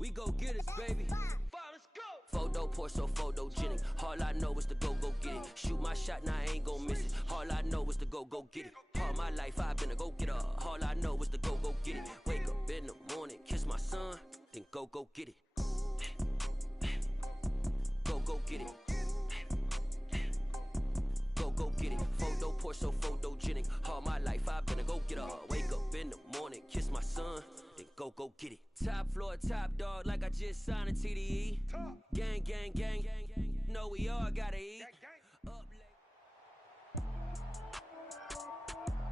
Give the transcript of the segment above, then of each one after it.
We go get it, baby. Let's go. Photo poor, so photogenic. All I know is to go get it. Shoot my shot, now I ain't gon' miss it. All I know is to go get it. All my life I've been a go-getter. All I know is to go get it. Wake up in the morning, kiss my son, then go get it. Go get it. Go get it. Photo poor, so photogenic. All my life I've been a go-getter. Wake up in the morning, kiss my son, then go get it. Top floor, top dog, like I just signed a TDE. Gang, gang, gang, gang, gang. Know we all gotta eat.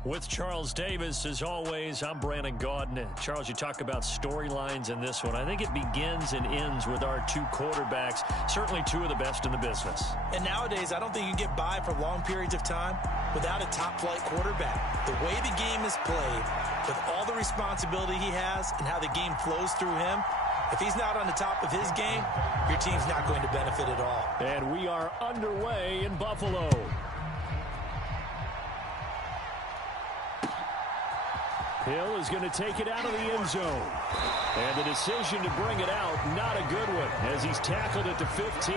With Charles Davis, as always, I'm Brandon Gaudin. Charles, you talk about storylines in this one. I think it begins and ends with our two quarterbacks, certainly two of the best in the business. And nowadays, I don't think you can get by for long periods of time without a top-flight quarterback. The way the game is played, with all the responsibility he has and how the game flows through him, if he's not on the top of his game, your team's not going to benefit at all. And we are underway in Buffalo. Hill is going to take it out of the end zone. And the decision to bring it out, not a good one, as he's tackled at the 15.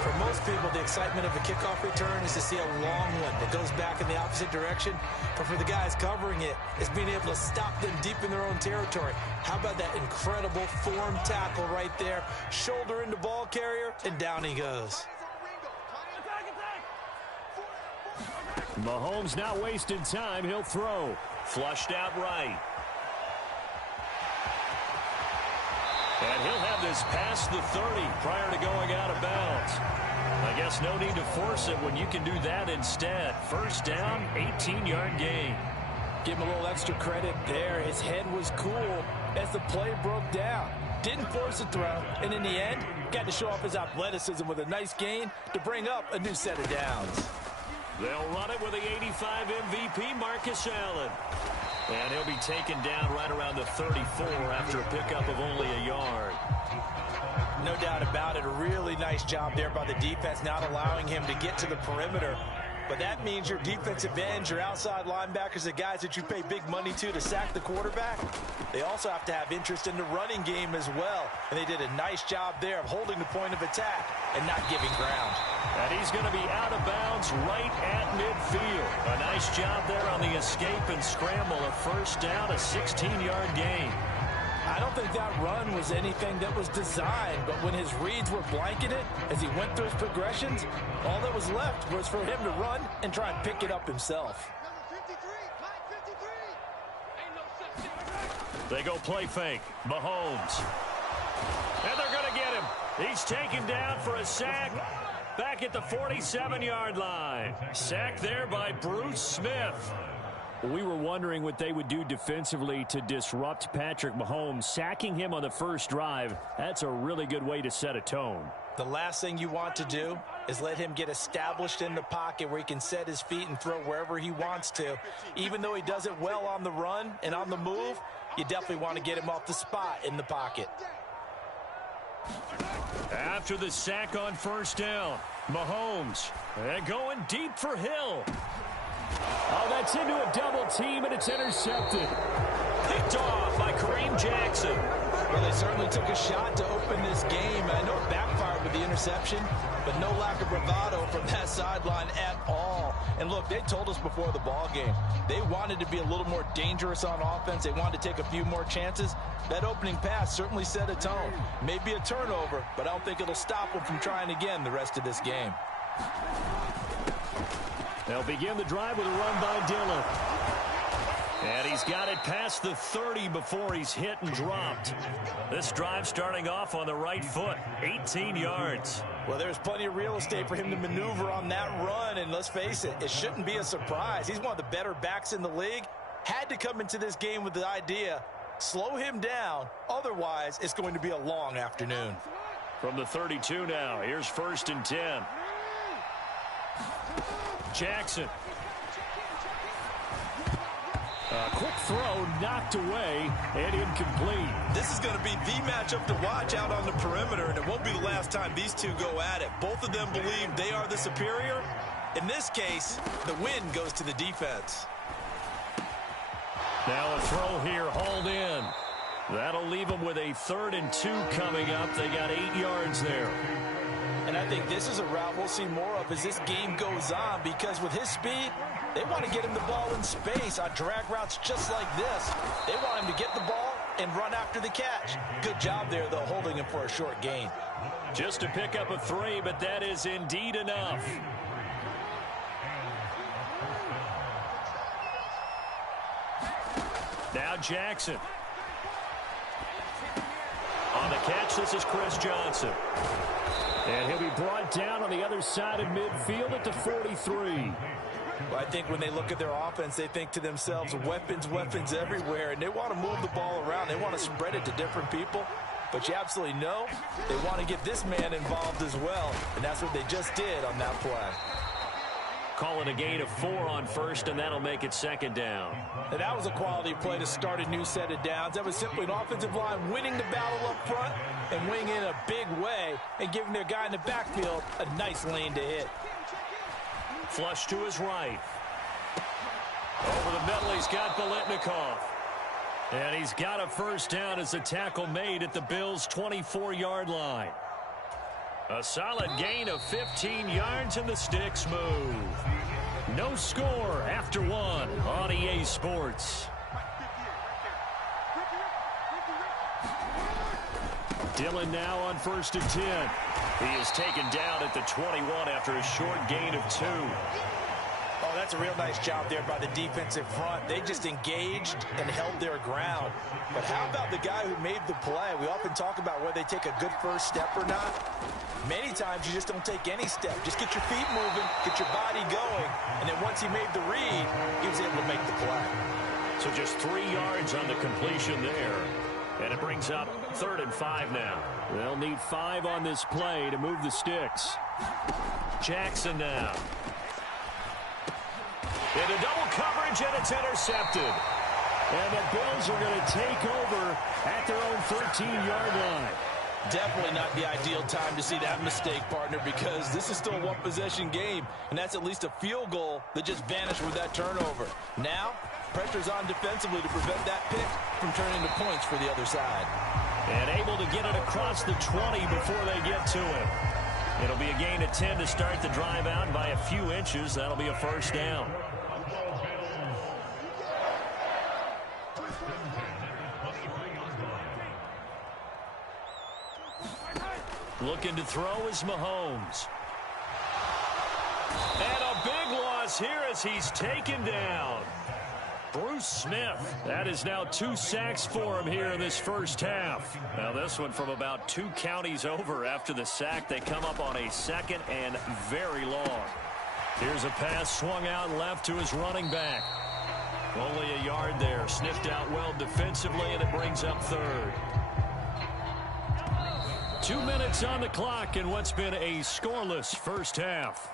For most people, the excitement of a kickoff return is to see a long one that goes back in the opposite direction. But for the guys covering it, it's being able to stop them deep in their own territory. How about that incredible form tackle right there? Shoulder into ball carrier, and down he goes. Mahomes not wasting time. He'll throw. Flushed out right. And he'll have this past the 30 prior to going out of bounds. I guess no need to force it when you can do that instead. First down, 18-yard gain. Give him a little extra credit there. His head was cool as the play broke down. Didn't force a throw, and in the end, got to show off his athleticism with a nice gain to bring up a new set of downs. They'll run it with the 85 MVP, Marcus Allen. And he'll be taken down right around the 34 after a pickup of only a yard. No doubt about it. A really nice job there by the defense, not allowing him to get to the perimeter. But that means your defensive ends, your outside linebackers, the guys that you pay big money to sack the quarterback, they also have to have interest in the running game as well. And they did a nice job there of holding the point of attack and not giving ground. And he's going to be out of bounds right at midfield. A nice job there on the escape and scramble. A first down, a 16-yard gain. I don't think that run was anything that was designed, but when his reads were blanketed as he went through his progressions, all that was left was for him to run and try and pick it up himself. They go play fake. Mahomes. And they're going to get him. He's taken down for a sack back at the 47-yard line. Sacked there by Bruce Smith. We were wondering what they would do defensively to disrupt Patrick Mahomes. Sacking him on the first drive, that's a really good way to set a tone. The last thing you want to do is let him get established in the pocket where he can set his feet and throw wherever he wants to. Even though he does it well on the run and on the move, you definitely want to get him off the spot in the pocket. After the sack on first down, Mahomes going deep for Hill. Oh, that's into a double team, and it's intercepted. Picked off by Kareem Jackson. Well, they certainly took a shot to open this game. I know it backfired with the interception, but no lack of bravado from that sideline at all. And look, they told us before the ball game, they wanted to be a little more dangerous on offense. They wanted to take a few more chances. That opening pass certainly set a tone. Maybe a turnover, but I don't think it'll stop them from trying again the rest of this game. They'll begin the drive with a run by Dillon. And he's got it past the 30 before he's hit and dropped. This drive starting off on the right foot, 18 yards. Well, there's plenty of real estate for him to maneuver on that run, and let's face it, it shouldn't be a surprise. He's one of the better backs in the league. Had to come into this game with the idea, slow him down, otherwise it's going to be a long afternoon. From the 32 now, here's 1st and 10. Jackson. A quick throw knocked away and incomplete. This is going to be the matchup to watch out on the perimeter, and it won't be the last time these two go at it. Both of them believe they are the superior. In this case, the win goes to the defense. Now a throw here, hauled in. That'll leave them with a 3rd and 2 coming up. They got 8 yards there. And I think this is a route we'll see more of as this game goes on, because with his speed, they want to get him the ball in space on drag routes just like this. They want him to get the ball and run after the catch. Good job there, though, holding him for a short gain. Just to pick up a 3, but that is indeed enough. Now Jackson. On the catch, this is Chris Johnson. And he'll be brought down on the other side of midfield at the 43. Well, I think when they look at their offense, they think to themselves, weapons, weapons everywhere, and they want to move the ball around. They want to spread it to different people. But you absolutely know they want to get this man involved as well, and that's what they just did on that play. Calling a gain of 4 on 1st, and that'll make it 2nd down. And that was a quality play to start a new set of downs. That was simply an offensive line winning the battle up front and winning in a big way and giving their guy in the backfield a nice lane to hit. Flush to his right. Over the middle, he's got Biletnikoff. And he's got a 1st down as the tackle made at the Bills' 24-yard line. A solid gain of 15 yards, and the sticks move. No score after 1 on EA Sports. Dillon now on 1st and 10. He is taken down at the 21 after a short gain of 2. Oh, that's a real nice job there by the defensive front. They just engaged and held their ground. But how about the guy who made the play? We often talk about whether they take a good first step or not. Many times you just don't take any step. Just get your feet moving, get your body going, and then once he made the read, he was able to make the play. So just 3 yards on the completion there. And it brings up 3rd and 5 now. They'll need 5 on this play to move the sticks. Jackson now. Into double coverage, and it's intercepted. And the Bills are going to take over at their own 13-yard line. Definitely not the ideal time to see that mistake, partner, because this is still a one-possession game, and that's at least a field goal that just vanished with that turnover. Now, pressure's on defensively to prevent that pick from turning into points for the other side. And able to get it across the 20 before they get to it. It'll be a gain of 10 to start the drive out by a few inches. That'll be a 1st down. Looking to throw is Mahomes. And a big loss here as he's taken down. Bruce Smith. That is now 2 sacks for him here in this 1st half. Now this one from about 2 counties over after the sack. They come up on a 2nd and very long. Here's a pass swung out left to his running back. Only a yard there. Sniffed out well defensively, and it brings up 3rd. 2 minutes on the clock in what's been a scoreless 1st half.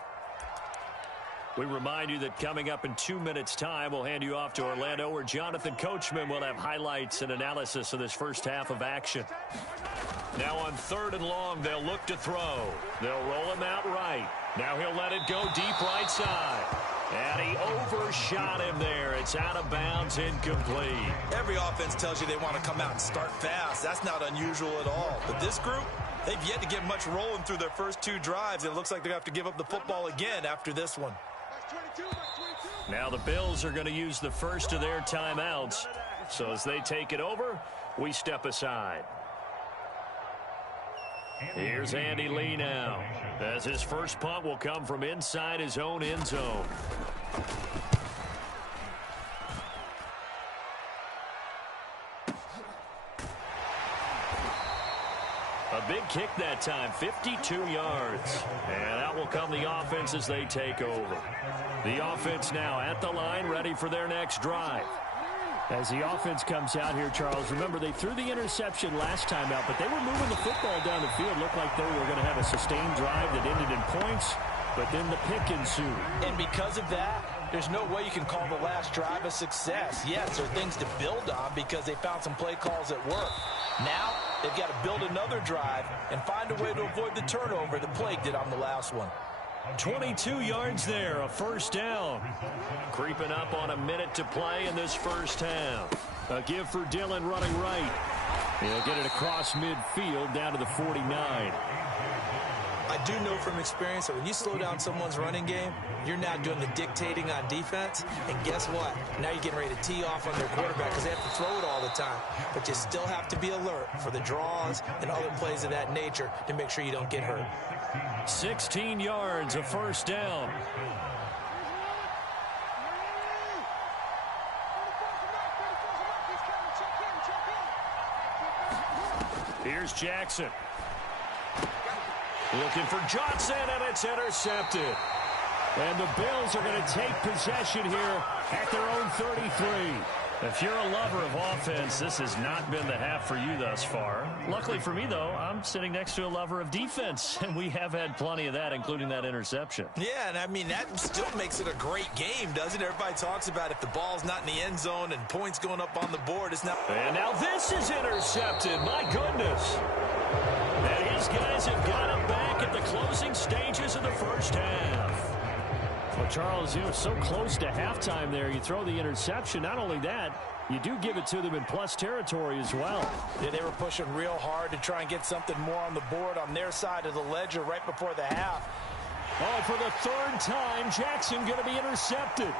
We remind you that coming up in 2 minutes' time, we'll hand you off to Orlando, where Jonathan Coachman will have highlights and analysis of this 1st half of action. Now on 3rd and long, they'll look to throw. They'll roll him out right. Now he'll let it go deep right side. And he overshot him there. It's out of bounds, incomplete. Every offense tells you they want to come out and start fast. That's not unusual at all. But this group, they've yet to get much rolling through their first 2 drives. It looks like they're going to have to give up the football again after this one. Now the Bills are going to use the first of their timeouts. So as they take it over, we step aside. Here's Andy Lee now, as his first punt will come from inside his own end zone. A big kick that time, 52 yards. And out will come the offense as they take over. The offense now at the line, ready for their next drive. As the offense comes out here, Charles, remember they threw the interception last time out, but they were moving the football down the field. Looked like they were going to have a sustained drive that ended in points, but then the pick ensued. And because of that, there's no way you can call the last drive a success. Yes, there are things to build on because they found some play calls that work. Now, they've got to build another drive and find a way to avoid the turnover that plagued it on the last one. 22 yards there, a 1st down. Creeping up on a minute to play in this 1st half. A give for Dillon running right. He'll get it across midfield down to the 49. I do know from experience that when you slow down someone's running game, you're now doing the dictating on defense. And guess what? Now you're getting ready to tee off on their quarterback because they have to throw it all the time. But you still have to be alert for the draws and other plays of that nature to make sure you don't get hurt. 16 yards, a first down. Here's Jackson. Looking for Johnson, and it's intercepted. And the Bills are going to take possession here at their own 33. If you're a lover of offense, this has not been the half for you thus far. Luckily for me, though, I'm sitting next to a lover of defense, and we have had plenty of that, including that interception. Yeah, and I mean, that still makes it a great game, doesn't it? Everybody talks about if the ball's not in the end zone and points going up on the board, it's not. And now this is intercepted. My goodness. And his guys have got him back at the closing stages of the first half. Well, Charles, you were so close to halftime there. You throw the interception. Not only that, you do give it to them in plus territory as well. Yeah, they were pushing real hard to try and get something more on the board on their side of the ledger right before the half. Oh, for the third time, Jackson going to be intercepted.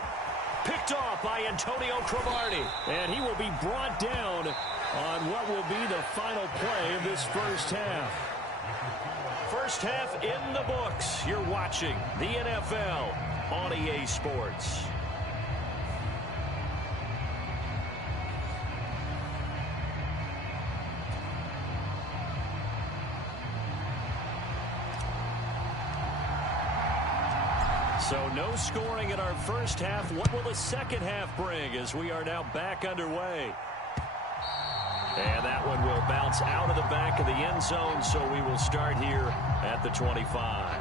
Picked off by Antonio Cromartie. And he will be brought down on what will be the final play of this first half. First half in the books. You're watching the NFL on EA Sports. So no scoring in our first half. What will the second half bring as we are now back underway? And that one will bounce out of the back of the end zone, so we will start here at the 25.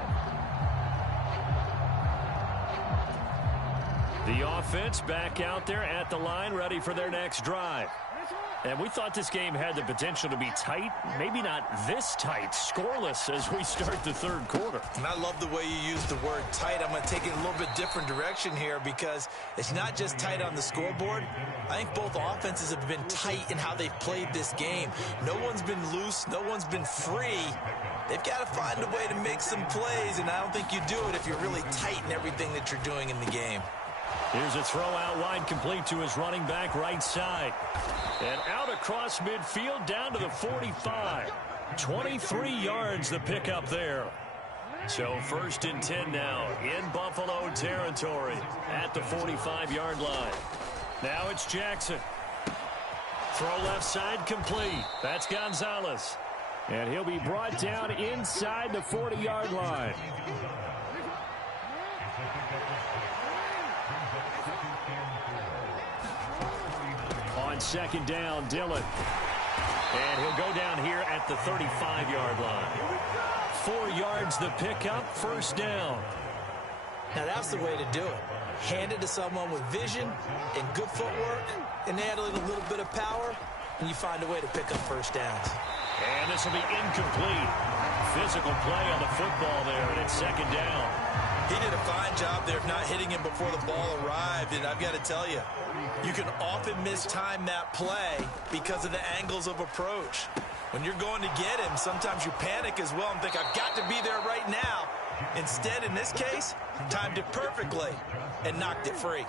The offense back out there at the line, ready for their next drive. And we thought this game had the potential to be tight, maybe not this tight, scoreless as we start the third quarter. And I love the way you use the word tight. I'm going to take it a little bit different direction here because it's not just tight on the scoreboard. I think both offenses have been tight in how they've played this game. No one's been loose. No one's been free. They've got to find a way to make some plays, and I don't think you do it if you're really tight in everything that you're doing in the game. Here's a throw out wide, complete to his running back right side. And out across midfield down to the 45. 23 yards the pickup there. So first and 10 now in Buffalo territory at the 45-yard line. Now it's Jackson. Throw left side complete. That's Gonzalez. And he'll be brought down inside the 40-yard line. On second down, Dillon. And he'll go down here at the 35-yard line. 4 yards the pickup, first down. Now that's the way to do it. Hand it to someone with vision and good footwork, and add a little bit of power, and you find a way to pick up first downs. And this will be incomplete. Physical play on the football there, and it's second down. He did a fine job there of not hitting him before the ball arrived, and I've got to tell you, you can often mistime that play because of the angles of approach. When you're going to get him, sometimes you panic as well and think, I've got to be there right now. Instead, in this case, timed it perfectly and knocked it free.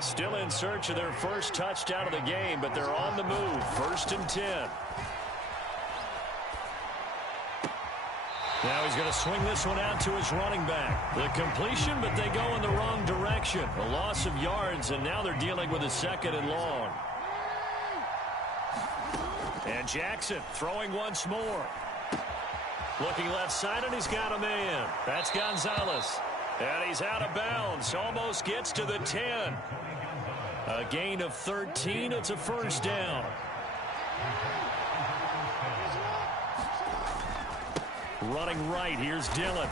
Still in search of their first touchdown of the game, but they're on the move. First and 10. Now he's going to swing this one out to his running back. The completion, but they go in the wrong direction. A loss of yards, and now they're dealing with a second and long. And Jackson throwing once more. Looking left side, and he's got a man. That's Gonzalez. And he's out of bounds. Almost gets to the 10. A gain of 13. It's a first down. Running right, here's Dillon.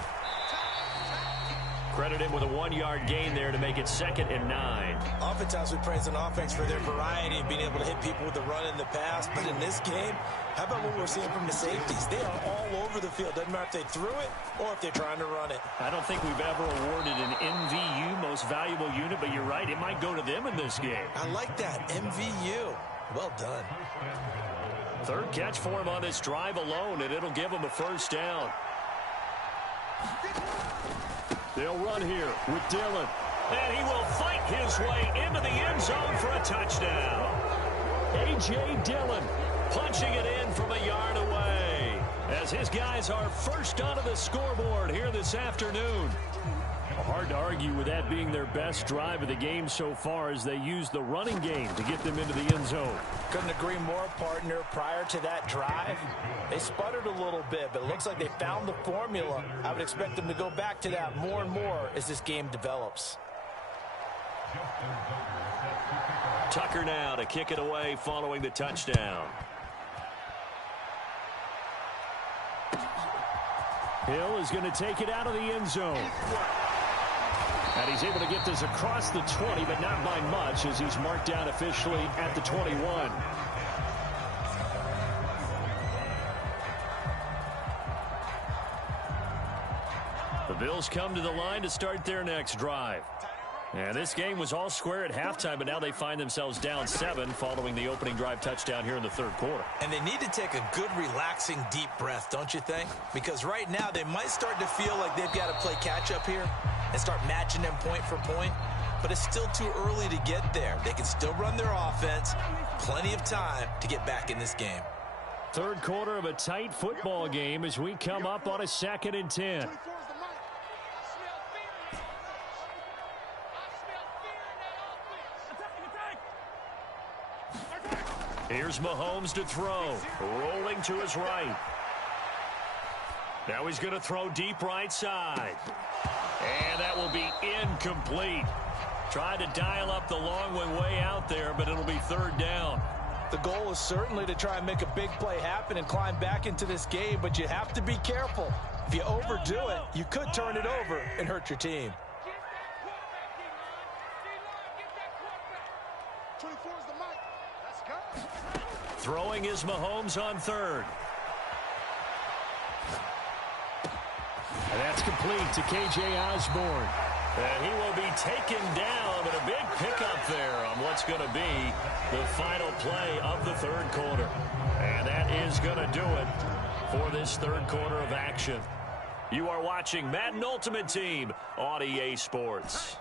Credit him with a 1-yard gain there to make it second and 9. Oftentimes we praise an offense for their variety of being able to hit people with the run in the pass. But in this game, how about what we're seeing from the safeties? They are all over the field. Doesn't matter if they threw it or if they're trying to run it. I don't think we've ever awarded an MVU, most valuable unit, but you're right, it might go to them in this game. I like that, MVU. Well done. Third catch for him on this drive alone, and it'll give him a first down. They'll run here with Dillon. And he will fight his way into the end zone for a touchdown. A.J. Dillon punching it in from a yard away as his guys are first onto the scoreboard here this afternoon. Hard to argue with that being their best drive of the game so far as they use the running game to get them into the end zone. Couldn't agree more, partner. Prior to that drive, they sputtered a little bit, but it looks like they found the formula. I would expect them to go back to that more and more as this game develops. Tucker now to kick it away following the touchdown. Hill is going to take it out of the end zone. And he's able to get this across the 20, but not by much as he's marked down officially at the 21. The Bills come to the line to start their next drive. And this game was all square at halftime, but now they find themselves down 7 following the opening drive touchdown here in the third quarter. And they need to take a good, relaxing, deep breath, don't you think? Because right now they might start to feel like they've got to play catch-up here and start matching them point for point. But it's still too early to get there. They can still run their offense. Plenty of time to get back in this game. Third quarter of a tight football game as we come up on a 2nd and 10. Here's Mahomes to throw. Rolling to his right. Now he's going to throw deep right side. And that will be incomplete. Tried to dial up the long one way out there, but it'll be third down. The goal is certainly to try and make a big play happen and climb back into this game, but you have to be careful. If you overdo it, you could turn it over and hurt your team. Throwing is Mahomes on third. And that's complete to K.J. Osborne. And he will be taken down, but a big pickup there on what's going to be the final play of the third quarter. And that is going to do it for this third quarter of action. You are watching Madden Ultimate Team on EA Sports.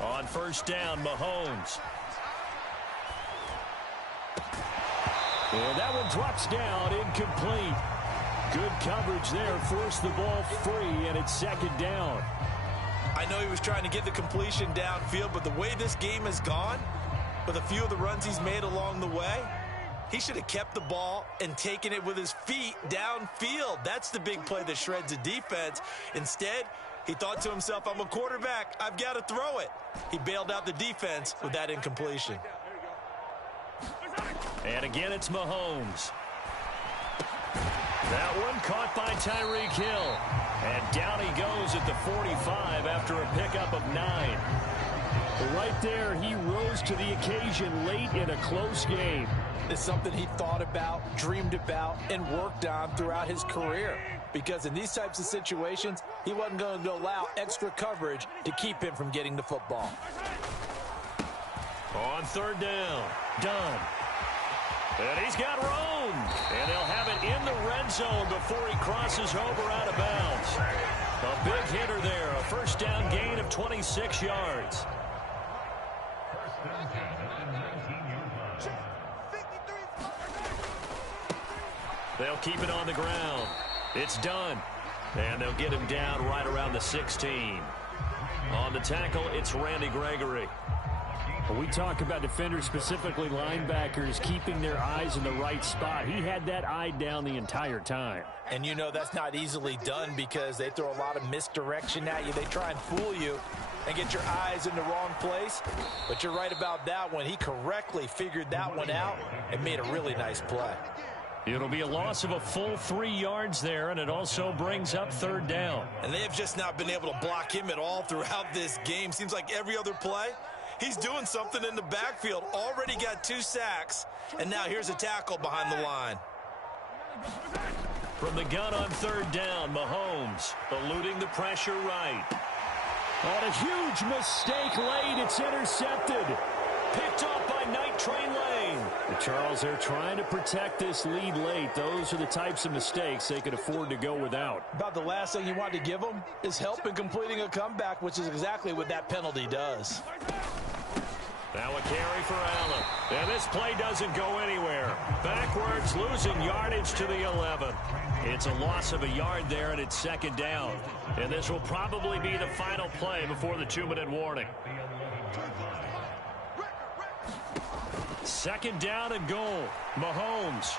On first down, Mahomes. And that one drops down, incomplete. Good coverage there, forced the ball free, and it's second down. I know he was trying to get the completion downfield, but the way this game has gone, with a few of the runs he's made along the way, he should have kept the ball and taken it with his feet downfield. That's the big play that shreds a defense. Instead, he thought to himself, I'm a quarterback, I've got to throw it. He bailed out the defense with that incompletion. And again, it's Mahomes. That one caught by Tyreek Hill. And down he goes at the 45 after a pickup of 9. Right there, he rose to the occasion late in a close game. It's something he thought about, dreamed about, and worked on throughout his career. Because in these types of situations, he wasn't going to allow extra coverage to keep him from getting the football. On third down, Dunn. And he's got room. And they'll have it in the red zone before he crosses over out of bounds. A big hitter there, a first down gain of 26 yards. They'll keep it on the ground. It's done. And they'll get him down right around the 16. On the tackle, it's Randy Gregory. We talk about defenders, specifically linebackers, keeping their eyes in the right spot. He had that eye down the entire time. And you know that's not easily done because they throw a lot of misdirection at you. They try and fool you and get your eyes in the wrong place. But you're right about that one. He correctly figured that one out and made a really nice play. It'll be a loss of a full 3 yards there, and it also brings up third down. And they have just not been able to block him at all throughout this game. Seems like every other play, he's doing something in the backfield. Already got 2 sacks, and now here's a tackle behind the line. From the gun on third down, Mahomes eluding the pressure right. On a huge mistake late, it's intercepted. Picked off by Night Train Lane. Charles, they're trying to protect this lead late. Those are the types of mistakes they could afford to go without. About the last thing you want to give them is help in completing a comeback, which is exactly what that penalty does. Now a carry for Allen. And this play doesn't go anywhere. Backwards, losing yardage to the 11. It's a loss of a yard there, and it's second down. And this will probably be the final play before the 2-minute warning. Second down and goal. Mahomes.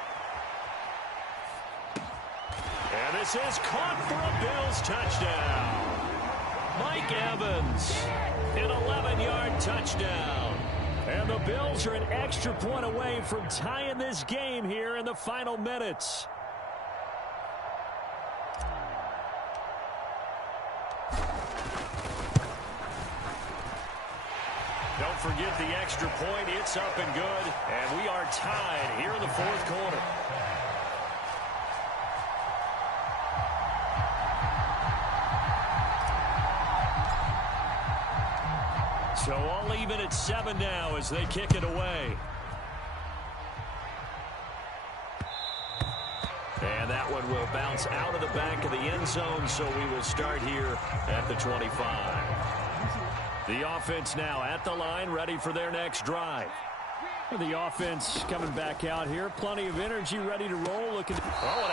And this is caught for a Bills touchdown. Mike Evans, an 11-yard touchdown. And the Bills are an extra point away from tying this game here in the final minutes. Don't forget the extra point. It's up and good. And we are tied here in the fourth quarter. So all even at 7 now as they kick it away. And that one will bounce out of the back of the end zone, so we will start here at the 25. The offense now at the line, ready for their next drive. The offense coming back out here. Plenty of energy, ready to roll. Oh, what a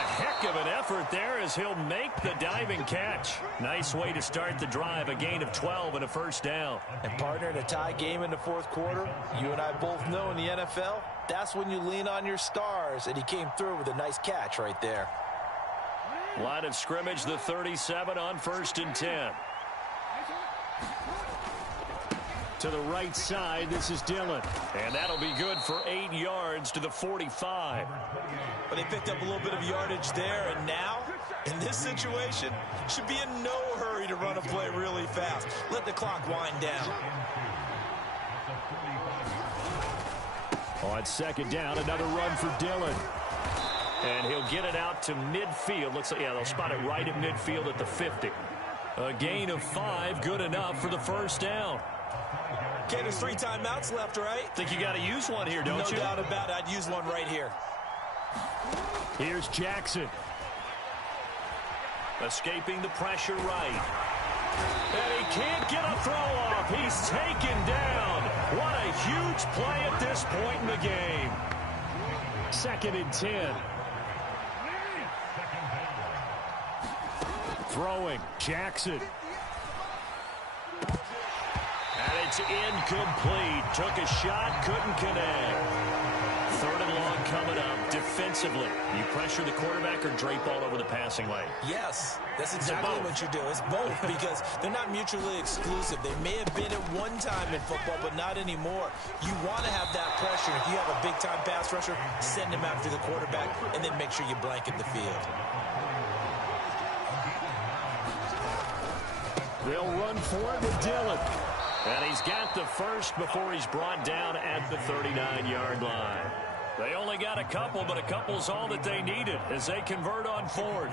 heck of an effort there as he'll make the diving catch. Nice way to start the drive. A gain of 12 and a first down. And partner, in a tie game in the fourth quarter, you and I both know in the NFL, that's when you lean on your stars. And he came through with a nice catch right there. Line of scrimmage, the 37 on 1st and 10. To the right side, this is Dillon. And that'll be good for 8 yards to the 45. But they picked up a little bit of yardage there, and now, in this situation, should be in no hurry to run a play really fast. Let the clock wind down. On second down, another run for Dillon. And he'll get it out to midfield. Looks like, yeah, they'll spot it right at midfield at the 50. A gain of 5, good enough for the first down. Okay, there's 3 timeouts left, right? Think you got to use one here, don't you? No doubt about it. I'd use one right here. Here's Jackson. Escaping the pressure right. And he can't get a throw off. He's taken down. What a huge play at this point in the game. 2nd and 10. Throwing. Jackson. And it's incomplete. Took a shot, couldn't connect. 3rd and long coming up. Defensively, you pressure the quarterback or drape all over the passing lane? Yes, that's exactly what you do. It's both because they're not mutually exclusive. They may have been at one time in football, but not anymore. You want to have that pressure. If you have a big-time pass rusher, send him after the quarterback, and then make sure you blanket the field. They'll run for it with Dillon. And he's got the first before he's brought down at the 39-yard line. They only got a couple, but a couple's all that they needed as they convert on 4th.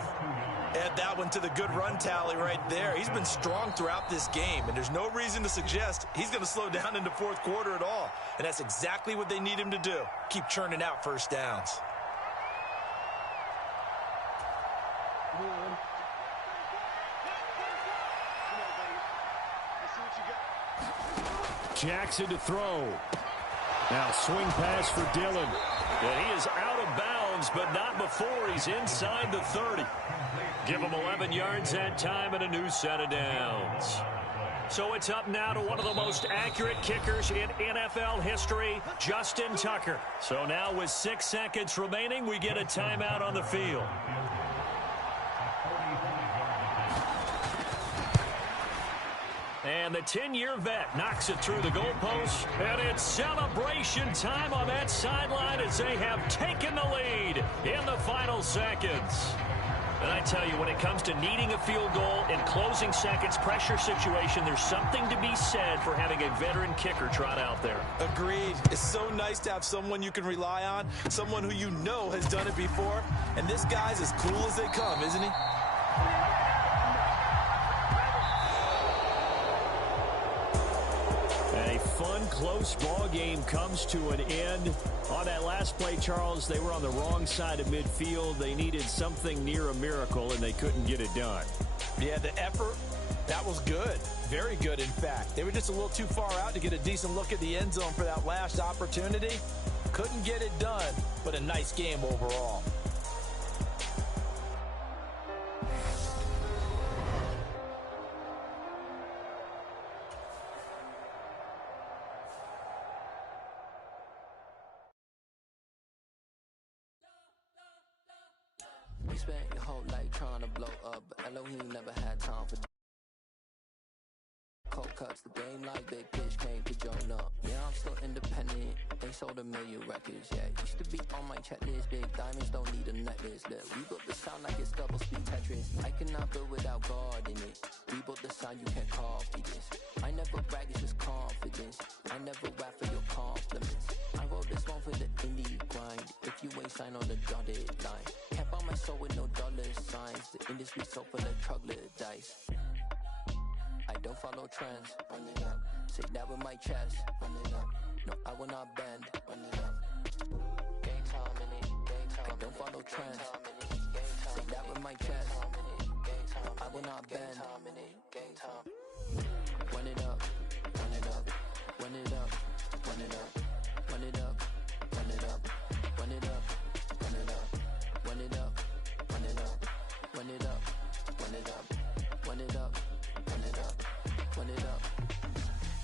Add that one to the good run tally right there. He's been strong throughout this game, and there's no reason to suggest he's going to slow down in the fourth quarter at all. And that's exactly what they need him to do. Keep churning out first downs. Jackson to throw. Now swing pass for Dillon. And he is out of bounds, but not before he's inside the 30. Give him 11 yards that time and a new set of downs. So it's up now to one of the most accurate kickers in NFL history, Justin Tucker. So now with 6 seconds remaining, we get a timeout on the field. And the 10-year vet knocks it through the goalpost. And it's celebration time on that sideline as they have taken the lead in the final seconds. And I tell you, when it comes to needing a field goal in closing seconds, pressure situation, there's something to be said for having a veteran kicker trot out there. Agreed. It's so nice to have someone you can rely on, someone who you know has done it before. And this guy's as cool as they come, isn't he? fun, close ball game comes to an end. On that last play, Charles, they were on the wrong side of midfield. They needed something near a miracle, and they couldn't get it done. Yeah, the effort, that was good. Very good, in fact. They were just a little too far out to get a decent look at the end zone for that last opportunity. Couldn't get it done, but a nice game overall. You spent your whole life trying to blow up, but Elohim never had time for cold cuts. The game like big pitch came to join up. Yeah, I'm still independent. They sold 1 million records. Yeah, used to be on my checklist. Big diamonds don't need a necklace. Look, we built the sound like it's double speed Tetris. I cannot build without God in it. We built the sound, you can't copy this. I never brag, it's just confidence. I never rap for your compliments. I wrote this one for the indie grind. If you ain't signed on the dotted line, can't buy my soul with no dollar signs. The industry so full of troglodytes. I don't follow trends. Run it up. Say that with my chest. Run it up. No, I will not bend. Run it up. Game time in it. Game time. I don't follow trends. Say that with my chest. No, I will not bend. Game time. Run it up. Run it up. Run it up. Run it up. Run it up. Run it up. Run it up. Run it up. Run it up. Run it up. Run it up. Run it up. Run it up. Run it up, run it up.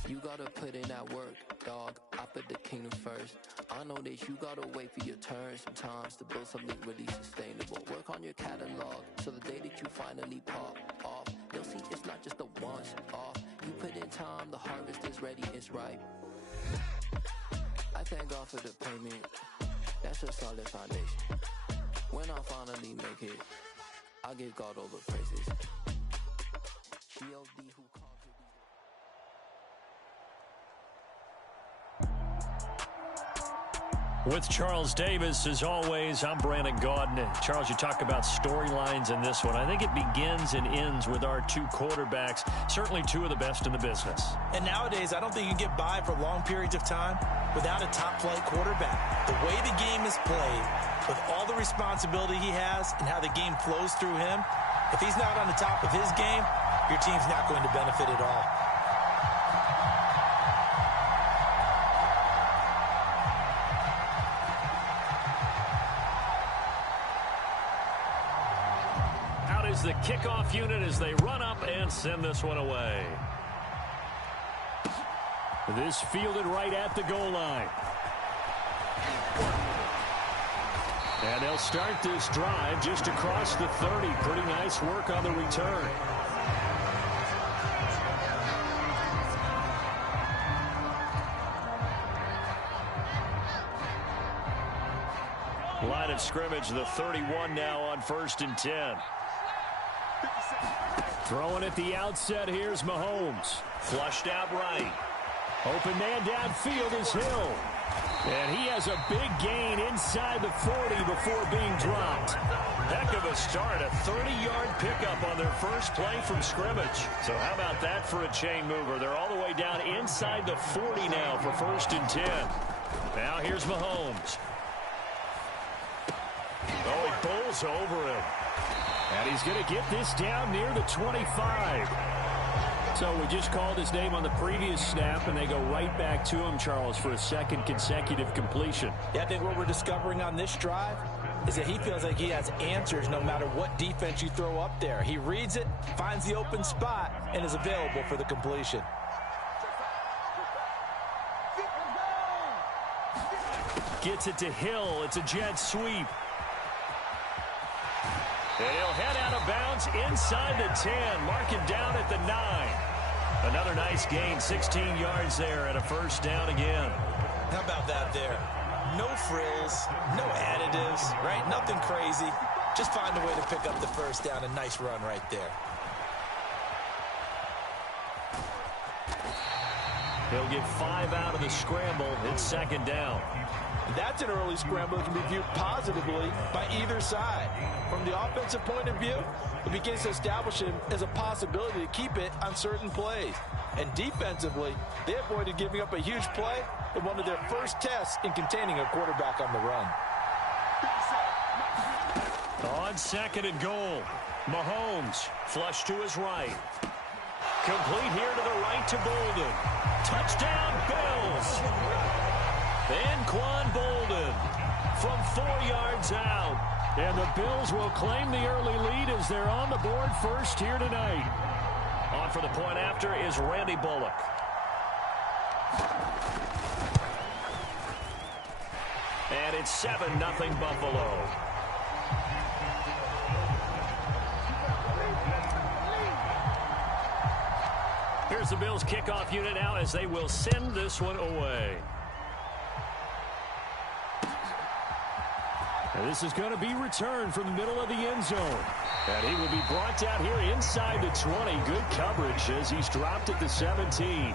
You gotta put in that work, dog. I put the kingdom first. I know that you gotta wait for your turn sometimes to build something really sustainable. Work on your catalog, so the day that you finally pop off, you'll see it's not just a once off. You put in time, the harvest is ready, it's ripe. I thank God for the payment. That's a solid foundation. When I finally make it, I'll give God all the praises. G.O.D. who conquered With Charles Davis, as always, I'm Brandon Gaudin. Charles, you talk about storylines in this one. I think it begins and ends with our two quarterbacks, certainly two of the best in the business. And nowadays, I don't think you can get by for long periods of time without a top-flight quarterback. The way the game is played, with all the responsibility he has and how the game flows through him, if he's not on the top of his game, your team's not going to benefit at all. Out is the kickoff unit as they run up and send this one away. This fielded right at the goal line. And they'll start this drive just across the 30. Pretty nice work on the return. Line of scrimmage, the 31 now on 1st and 10. Throwing at the outset, here's Mahomes. Flushed out right. Open man downfield is Hill. And he has a big gain inside the 40 before being dropped. Heck of a start, a 30-yard pickup on their first play from scrimmage. So how about that for a chain mover? They're all the way down inside the 40 now for 1st and 10. Now here's Mahomes. Oh, he bowls over him. And he's going to get this down near the 25. So we just called his name on the previous snap, and they go right back to him, Charles, for a second consecutive completion. Yeah, I think what we're discovering on this drive is that he feels like he has answers no matter what defense you throw up there. He reads it, finds the open spot, and is available for the completion. Gets it to Hill. It's a jet sweep. And he'll head out of bounds inside the 10. Mark him down at the 9. Another nice gain, 16 yards there and a first down again. How about that there? No frills, no additives, right? Nothing crazy. Just find a way to pick up the first down. A nice run right there. He'll get 5 out of the scramble. It's second down. That's an early scramble that can be viewed positively by either side. From the offensive point of view, it begins to establish him as a possibility to keep it on certain plays. And defensively, they avoided giving up a huge play in one of their first tests in containing a quarterback on the run. On second and goal, Mahomes flush to his right. Complete here to the right to Bolden. Touchdown, Bills. Anquan Bolden from 4 yards out. And the Bills will claim the early lead as they're on the board first here tonight. On for the point after is Randy Bullock. And it's 7-0 Buffalo. Here's the Bills kickoff unit now as they will send this one away. And this is going to be returned from the middle of the end zone. And he will be brought down here inside the 20. Good coverage as he's dropped at the 17.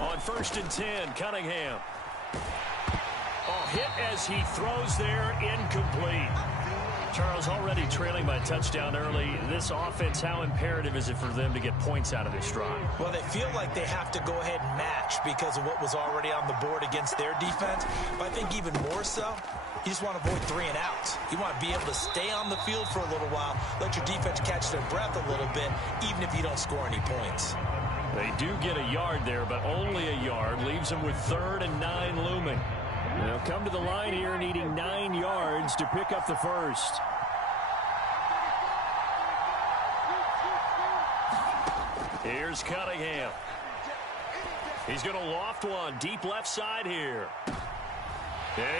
On 1st and 10, Cunningham. Oh, hit as he throws there, incomplete. Charles, already trailing by a touchdown early. This offense, how imperative is it for them to get points out of this drive? Well, they feel like they have to go ahead and match because of what was already on the board against their defense. But I think even more so, you just want to avoid 3 and outs. You want to be able to stay on the field for a little while, let your defense catch their breath a little bit, even if you don't score any points. They do get a yard there, but only a yard. Leaves them with 3rd and 9 looming. They'll come to the line here needing 9 yards to pick up the first. Here's Cunningham. He's going to loft one deep left side here.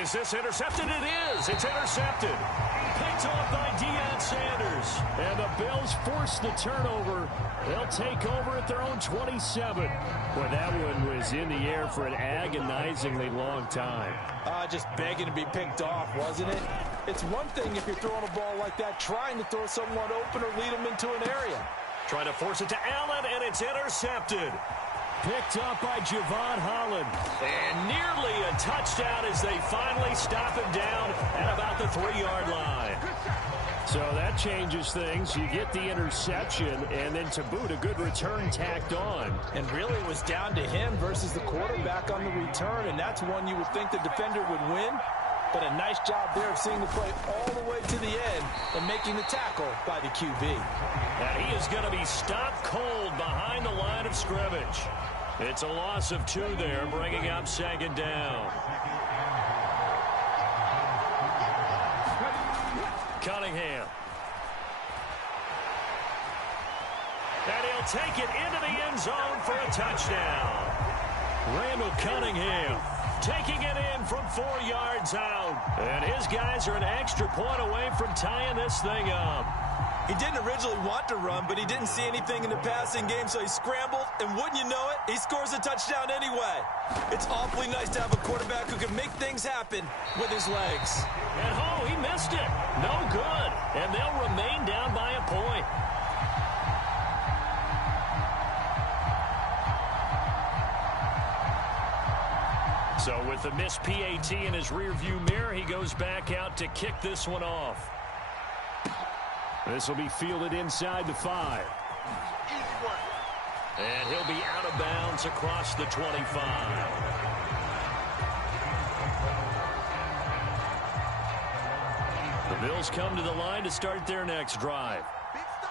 Is this intercepted? It is. It's intercepted. Picked off by Deion Sanders. And the Bills force the turnover. They'll take over at their own 27. Boy, that one was in the air for an agonizingly long time. Just begging to be picked off, wasn't it? It's one thing if you're throwing a ball like that, trying to throw someone open or lead them into an area. Trying to force it to Allen, and it's intercepted. Picked up by Javon Holland. And nearly a touchdown as they finally stop him down at about the 3-yard line. So that changes things. You get the interception, and then to boot, a good return tacked on. And really it was down to him versus the quarterback on the return, and that's one you would think the defender would win. But a nice job there of seeing the play all the way to the end and making the tackle by the QB. And he is going to be stopped cold behind the line of scrimmage. It's a loss of 2 there, bringing up second down. Cunningham. And he'll take it into the end zone for a touchdown. Randall Cunningham taking it in from 4 yards out. And his guys are an extra point away from tying this thing up. He didn't originally want to run, but he didn't see anything in the passing game, so he scrambled, and wouldn't you know it, he scores a touchdown anyway. It's awfully nice to have a quarterback who can make things happen with his legs. And oh, he missed it. No good. And they'll remain down by a point. So with the missed PAT in his rearview mirror, he goes back out to kick this one off. This will be fielded inside the 5. And he'll be out of bounds across the 25. The Bills come to the line to start their next drive.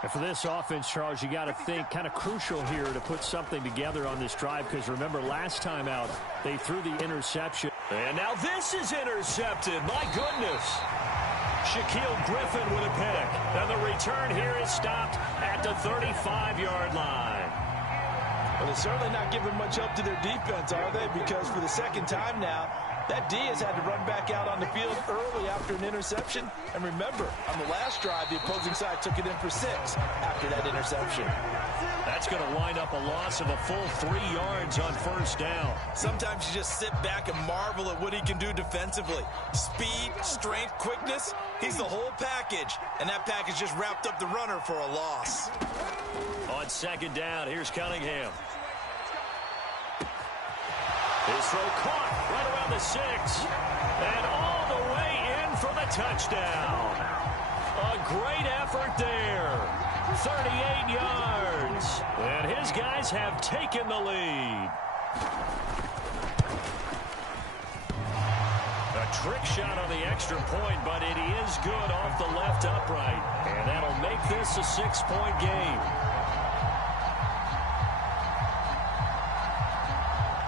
And for this offense, Charles, you got to think kind of crucial here to put something together on this drive, because remember last time out they threw the interception. And now this is intercepted. My goodness. Shaquille Griffin with a pick. And the return here is stopped at the 35-yard line. Well, they're certainly not giving much help to their defense, are they? Because for the second time now, that D has had to run back out on the field early after an interception. And remember, on the last drive, the opposing side took it in for 6 after that interception. That's going to wind up a loss of a full 3 yards on first down. Sometimes you just sit back and marvel at what he can do defensively. Speed, strength, quickness, he's the whole package. And that package just wrapped up the runner for a loss. On second down, here's Cunningham. His throw caught right around the 6. And all the way in for the touchdown. A great effort there. 38 yards. And his guys have taken the lead. A trick shot on the extra point, but it is good off the left upright. And that'll make this a 6-point game.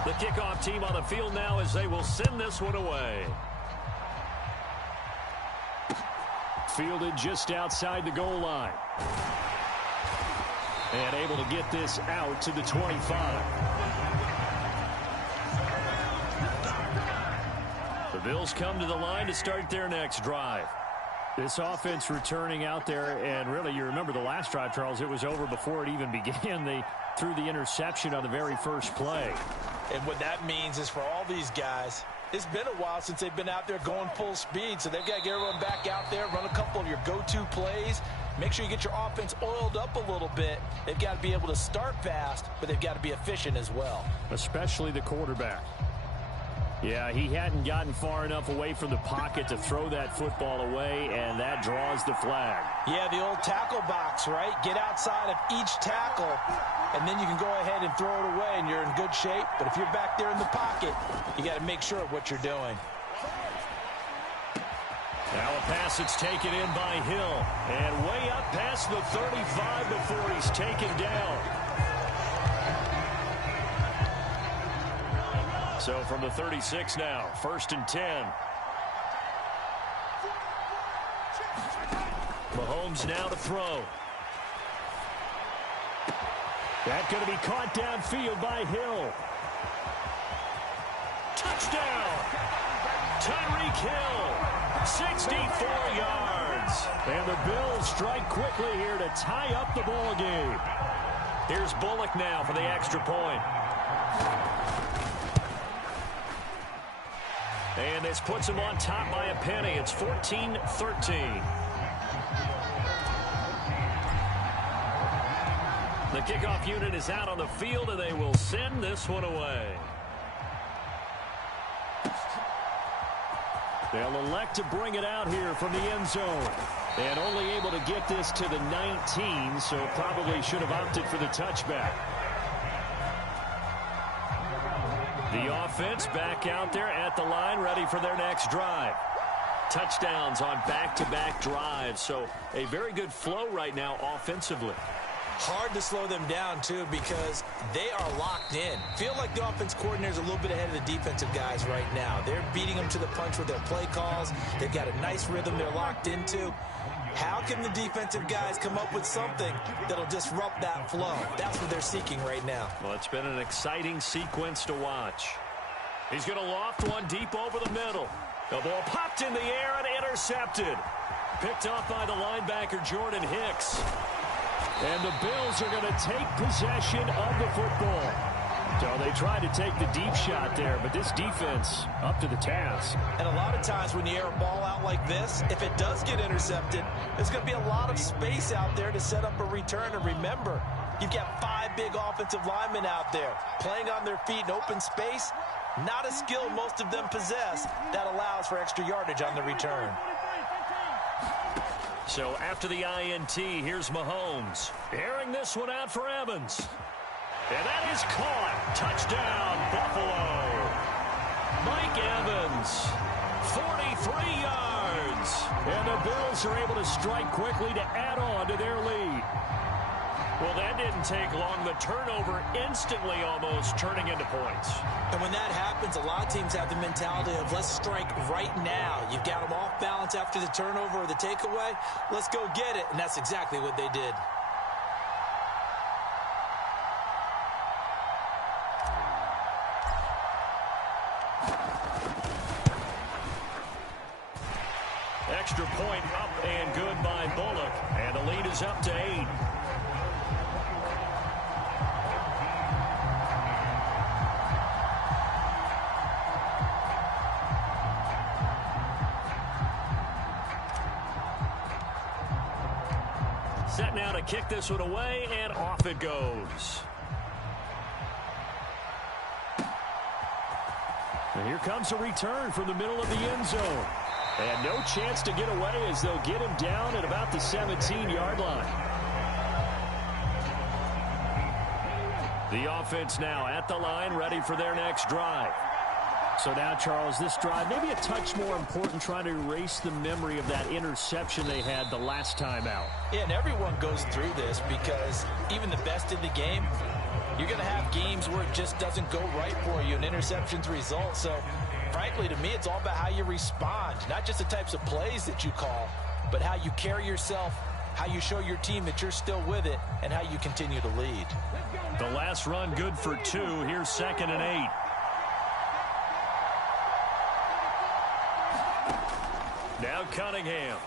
The kickoff team on the field now as they will send this one away. Fielded just outside the goal line. And able to get this out to the 25. The Bills come to the line to start their next drive. This offense returning out there, and really, you remember the last drive, Charles, it was over before it even began. They threw the interception on the very first play. And what that means is for all these guys, it's been a while since they've been out there going full speed, so they've got to get everyone back out there, run a couple of your go-to plays, make sure you get your offense oiled up a little bit. They've got to be able to start fast, but they've got to be efficient as well. Especially the quarterback. Yeah, he hadn't gotten far enough away from the pocket to throw that football away, and that draws the flag. Yeah, the old tackle box, right? Get outside of each tackle, and then you can go ahead and throw it away, and you're in good shape. But if you're back there in the pocket, you got to make sure of what you're doing. Now a pass that's taken in by Hill, and way up past the 35 before he's taken down. So from the 36 now, 1st and 10. Mahomes now to throw. That's going to be caught downfield by Hill. Touchdown! Tyreek Hill, 64 yards. And the Bills strike quickly here to tie up the ball game. Here's Bullock now for the extra point. And this puts him on top by a penny. It's 14-13. The kickoff unit is out on the field, and they will send this one away. They'll elect to bring it out here from the end zone. And only able to get this to the 19, so probably should have opted for the touchback. The offense back out there at the line, ready for their next drive. Touchdowns on back-to-back drives, so a very good flow right now offensively. Hard to slow them down, too, because they are locked in. Feel like the offense coordinator is a little bit ahead of the defensive guys right now. They're beating them to the punch with their play calls. They've got a nice rhythm they're locked into. How can the defensive guys come up with something that'll disrupt that flow? That's what they're seeking right now. Well, it's been an exciting sequence to watch. He's going to loft one deep over the middle. The ball popped in the air and intercepted. Picked off by the linebacker, Jordan Hicks. And the Bills are going to take possession of the football. So they tried to take the deep shot there, but this defense up to the task. And a lot of times when you air a ball out like this, if it does get intercepted, there's going to be a lot of space out there to set up a return. And remember, you've got 5 big offensive linemen out there playing on their feet in open space. Not a skill most of them possess that allows for extra yardage on the return. So after the INT, here's Mahomes. Airing this one out for Evans. And that is caught. Touchdown, Buffalo. Mike Evans, 43 yards. And the Bills are able to strike quickly to add on to their lead. Well, that didn't take long. The turnover instantly almost turning into points. And when that happens, a lot of teams have the mentality of let's strike right now. You've got them off balance after the turnover or the takeaway. Let's go get it. And that's exactly what they did. Extra point up and good by Bullock. And the lead is up to 8. Set now to kick this one away, and off it goes. And here comes a return from the middle of the end zone. And no chance to get away as they'll get him down at about the 17-yard line. The offense now at the line, ready for their next drive. So now, Charles, this drive maybe a touch more important, trying to erase the memory of that interception they had the last time out. Yeah, and everyone goes through this because even the best in the game, you're going to have games where it just doesn't go right for you, and interceptions result. So, frankly, to me, it's all about how you respond, not just the types of plays that you call, but how you carry yourself, how you show your team that you're still with it, and how you continue to lead. The last run good for 2. Here's 2nd and 8. Now Cunningham.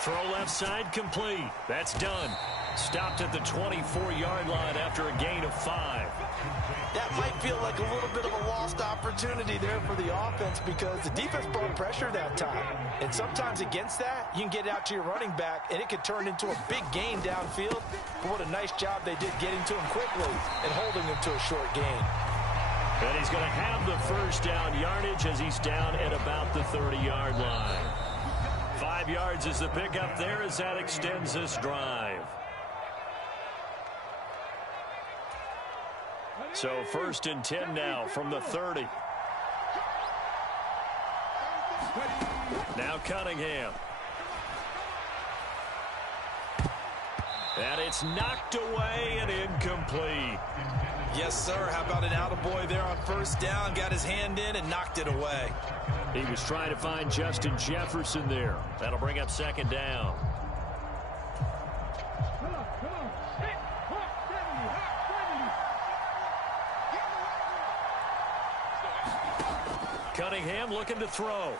Throw left side complete. That's done. Stopped at the 24-yard line after a gain of 5. That might feel like a little bit of a lost opportunity there for the offense because the defense brought pressure that time. And sometimes against that, you can get out to your running back, and it could turn into a big gain downfield. But what a nice job they did getting to him quickly and holding him to a short gain. And he's going to have the first down yardage as he's down at about the 30-yard line. 5 yards is the pickup there as that extends this drive. So 1st and 10 now from the 30. Now Cunningham. And it's knocked away and incomplete. Yes, sir. How about an attaboy there on 1st down? Got his hand in and knocked it away. He was trying to find Justin Jefferson there. That'll bring up 2nd down. Cunningham looking to throw.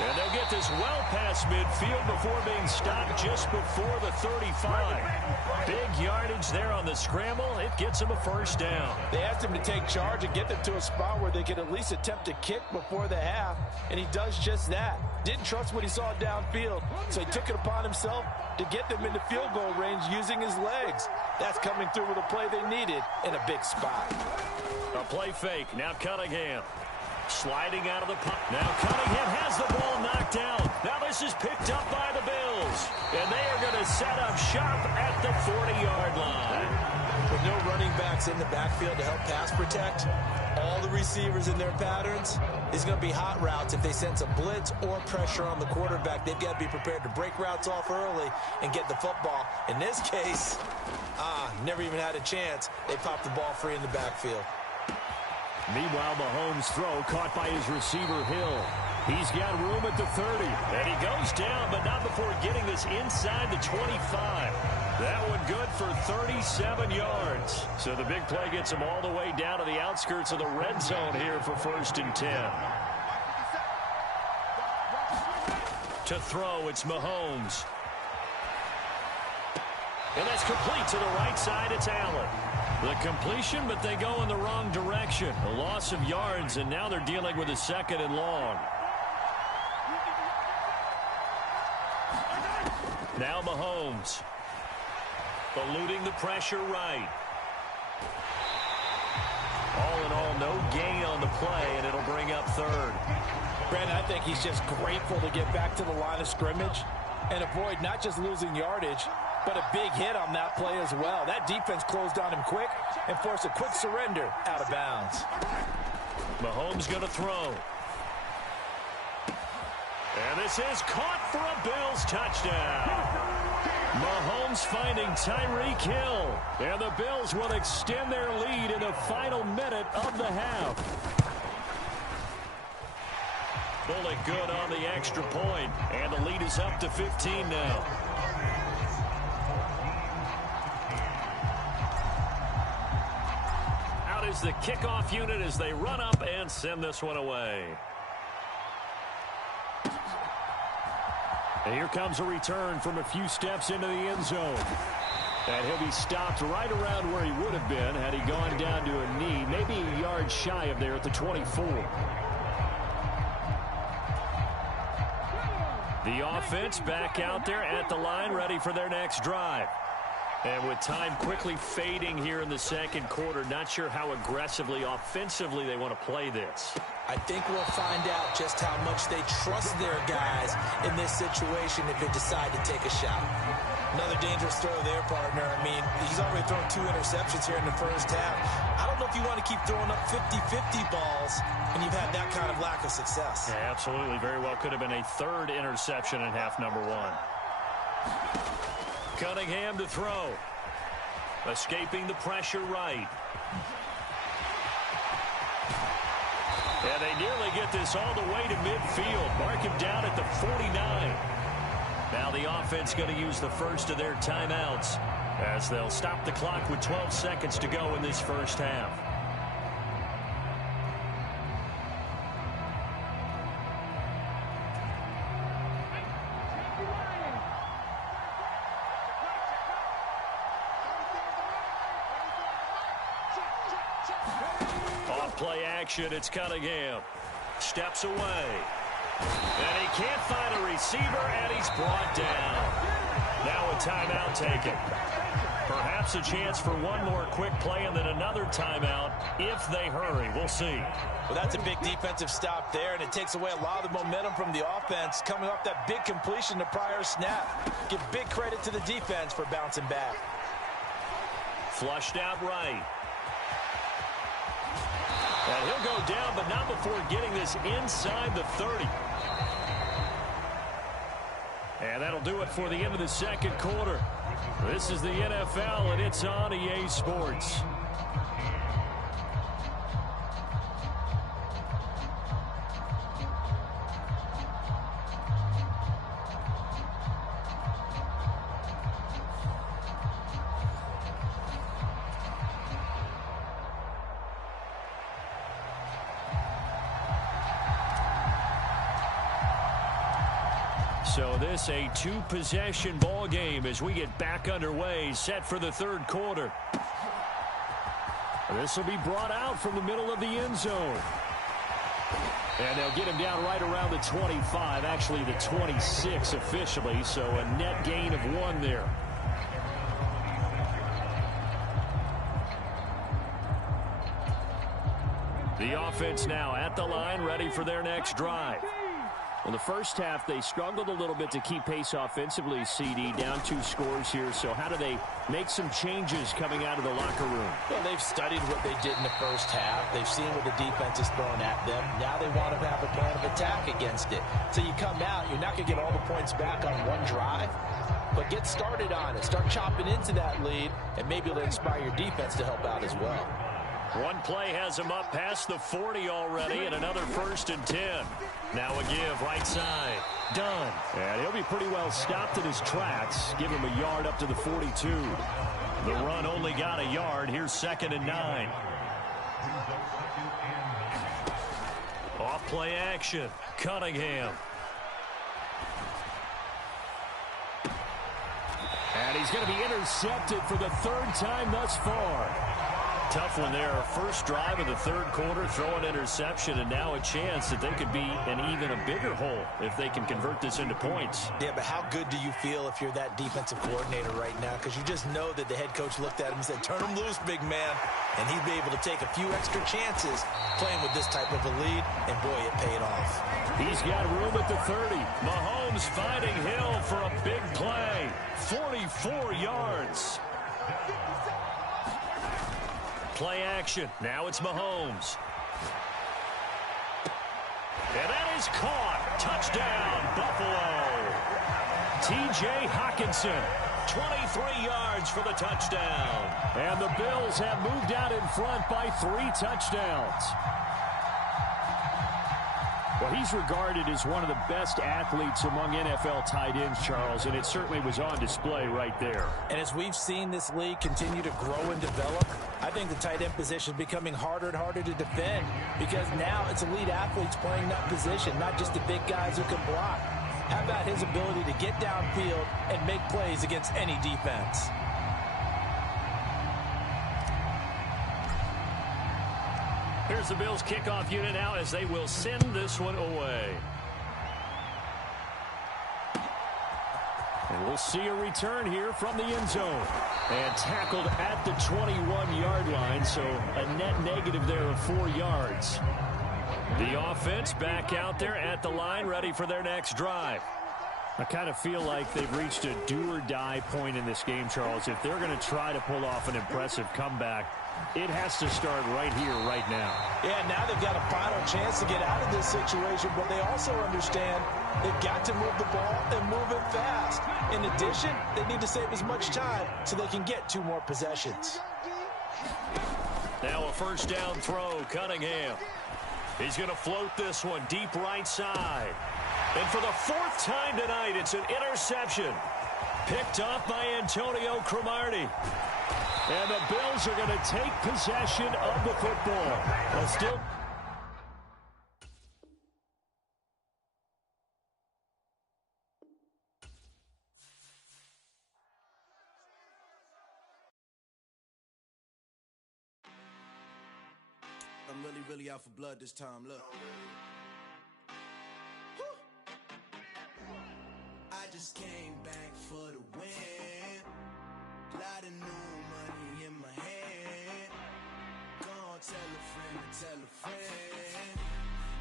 And they'll get this well past midfield before being stopped just before the 35. Big yardage there on the scramble. It gets him a 1st down. They asked him to take charge and get them to a spot where they could at least attempt to kick before the half, and he does just that. Didn't trust what he saw downfield, so he took it upon himself to get them into field goal range using his legs. That's coming through with a play they needed in a big spot. A play fake. Now Cunningham. Sliding out of the punt. Now Cunningham has the ball knocked down. Now this is picked up by the Bills. And they are going to set up shop at the 40-yard line. With no running backs in the backfield to help pass protect, all the receivers in their patterns, is going to be hot routes. If they sense a blitz or pressure on the quarterback, they've got to be prepared to break routes off early and get the football. In this case, never even had a chance. They popped the ball free in the backfield. Meanwhile, Mahomes' throw caught by his receiver, Hill. He's got room at the 30. And he goes down, but not before getting this inside the 25. That one good for 37 yards. So the big play gets him all the way down to the outskirts of the red zone here for 1st and 10. To throw, it's Mahomes. And that's complete to the right side. It's Allen. The completion, but they go in the wrong direction. A loss of yards, and now they're dealing with a 2nd and long. Now Mahomes. Eluding the pressure right. All in all, no gain on the play, and it'll bring up 3rd. Brandon, I think he's just grateful to get back to the line of scrimmage and avoid not just losing yardage, but a big hit on that play as well. That defense closed on him quick and forced a quick surrender out of bounds. Mahomes going to throw. And this is caught for a Bills touchdown. Mahomes finding Tyreek Hill. And the Bills will extend their lead in the final minute of the half. Bullock good on the extra point. And the lead is up to 15 now. Out is the kickoff unit as they run up and send this one away. And here comes a return from a few steps into the end zone. And he'll be stopped right around where he would have been had he gone down to a knee, maybe a yard shy of there at the 24. The offense back out there at the line, ready for their next drive. And with time quickly fading here in the second quarter, not sure how aggressively, offensively they want to play this. I think we'll find out just how much they trust their guys in this situation if they decide to take a shot. Another dangerous throw there, partner. I mean, he's already thrown 2 interceptions here in the first half. I don't know if you want to keep throwing up 50-50 balls and you've had that kind of lack of success. Yeah, absolutely. Very well could have been a 3rd interception in half number 1. Cunningham to throw. Escaping the pressure right. And they nearly get this all the way to midfield. Mark him down at the 49. Now the offense going to use the first of their timeouts as they'll stop the clock with 12 seconds to go in this first half. Play action, it's Cunningham. Steps away. And he can't find a receiver, and he's brought down. Now a timeout taken. Perhaps a chance for one more quick play and then another timeout if they hurry. We'll see. Well, that's a big defensive stop there, and it takes away a lot of the momentum from the offense coming off that big completion the prior snap. Give big credit to the defense for bouncing back. Flushed out right. And he'll go down, but not before getting this inside the 30. And that'll do it for the end of the second quarter. This is the NFL, and it's on EA Sports. So this a 2-possession ball game as we get back underway, set for the third quarter. This will be brought out from the middle of the end zone. And they'll get him down right around the 25, actually the 26 officially, so a net gain of 1 there. The offense now at the line, ready for their next drive. Well, the first half, they struggled a little bit to keep pace offensively, CD, down 2 scores here. So how do they make some changes coming out of the locker room? Well, they've studied what they did in the first half. They've seen what the defense is throwing at them. Now they want to have a plan of attack against it. So you come out, you're not going to get all the points back on one drive, but get started on it. Start chopping into that lead, and maybe it'll inspire your defense to help out as well. One play has him up past the 40 already, and another 1st and 10. Now a give right side. Done. And he'll be pretty well stopped in his tracks. Give him a yard up to the 42. The run only got a yard. Here's 2nd and 9. Off play action. Cunningham. And he's going to be intercepted for the 3rd time thus far. Tough one there. First drive of the third quarter, throw an interception, and now a chance that they could be in even a bigger hole if they can convert this into points. Yeah, but how good do you feel if you're that defensive coordinator right now? Because you just know that the head coach looked at him and said, turn him loose, big man. And he'd be able to take a few extra chances playing with this type of a lead, and boy, it paid off. He's got room at the 30. Mahomes finding Hill for a big play. 44 yards. Play action. Now it's Mahomes. And that is caught. Touchdown, Buffalo. T.J. Hockenson, 23 yards for the touchdown. And the Bills have moved out in front by 3 touchdowns. Well, he's regarded as one of the best athletes among NFL tight ends, Charles, and it certainly was on display right there. And as we've seen this league continue to grow and develop, I think the tight end position is becoming harder and harder to defend because now it's elite athletes playing that position, not just the big guys who can block. How about his ability to get downfield and make plays against any defense? Here's the Bills kickoff unit now as they will send this one away. And we'll see a return here from the end zone. And tackled at the 21-yard line, so a net negative there of 4 yards. The offense back out there at the line, ready for their next drive. I kind of feel like they've reached a do-or-die point in this game, Charles. If they're going to try to pull off an impressive comeback, it has to start right here, right now. Yeah, now they've got a final chance to get out of this situation, but they also understand they've got to move the ball and move it fast. In addition, they need to save as much time so they can get 2 more possessions. Now a first down throw, Cunningham. He's going to float this one deep right side. And for the 4th time tonight, it's an interception. Picked off by Antonio Cromartie. And the Bills are going to take possession of the football. But still... I'm really out for blood this time, look. I just came back for the win. Lot of new money in my hand. Gonna tell a friend to tell a friend.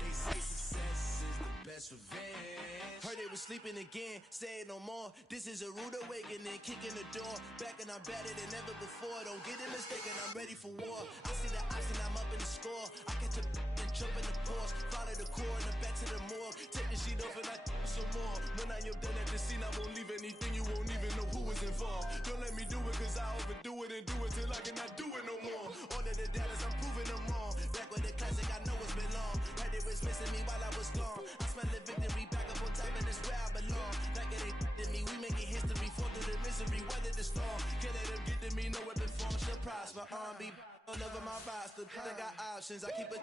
They say success is the best revenge. Heard they was sleeping again, say it no more. This is a rude awakening, kicking the door. Back and I'm better than ever before. Don't get it mistaken, I'm ready for war. I see the option, I'm up in the score. I catch a and jump in the course. Follow the core and the back to the morgue. Take the sheet off and I some more. When I am done at the scene, I won't leave anything. You won't even know who was involved. Don't let me do it cause I overdo it and do it till I cannot do it no more. All of the doubters, I'm proving them wrong. Back with the classic, I know it's been long. Right, they was missing me while I was gone. I smell the victory back up on top and it's where I belong. Like it ain't to me, we making history. Fall through the misery, weather the storm. Can't let them get to me, no weapon form shall prosper. Be all over my roster, I got options. I keep it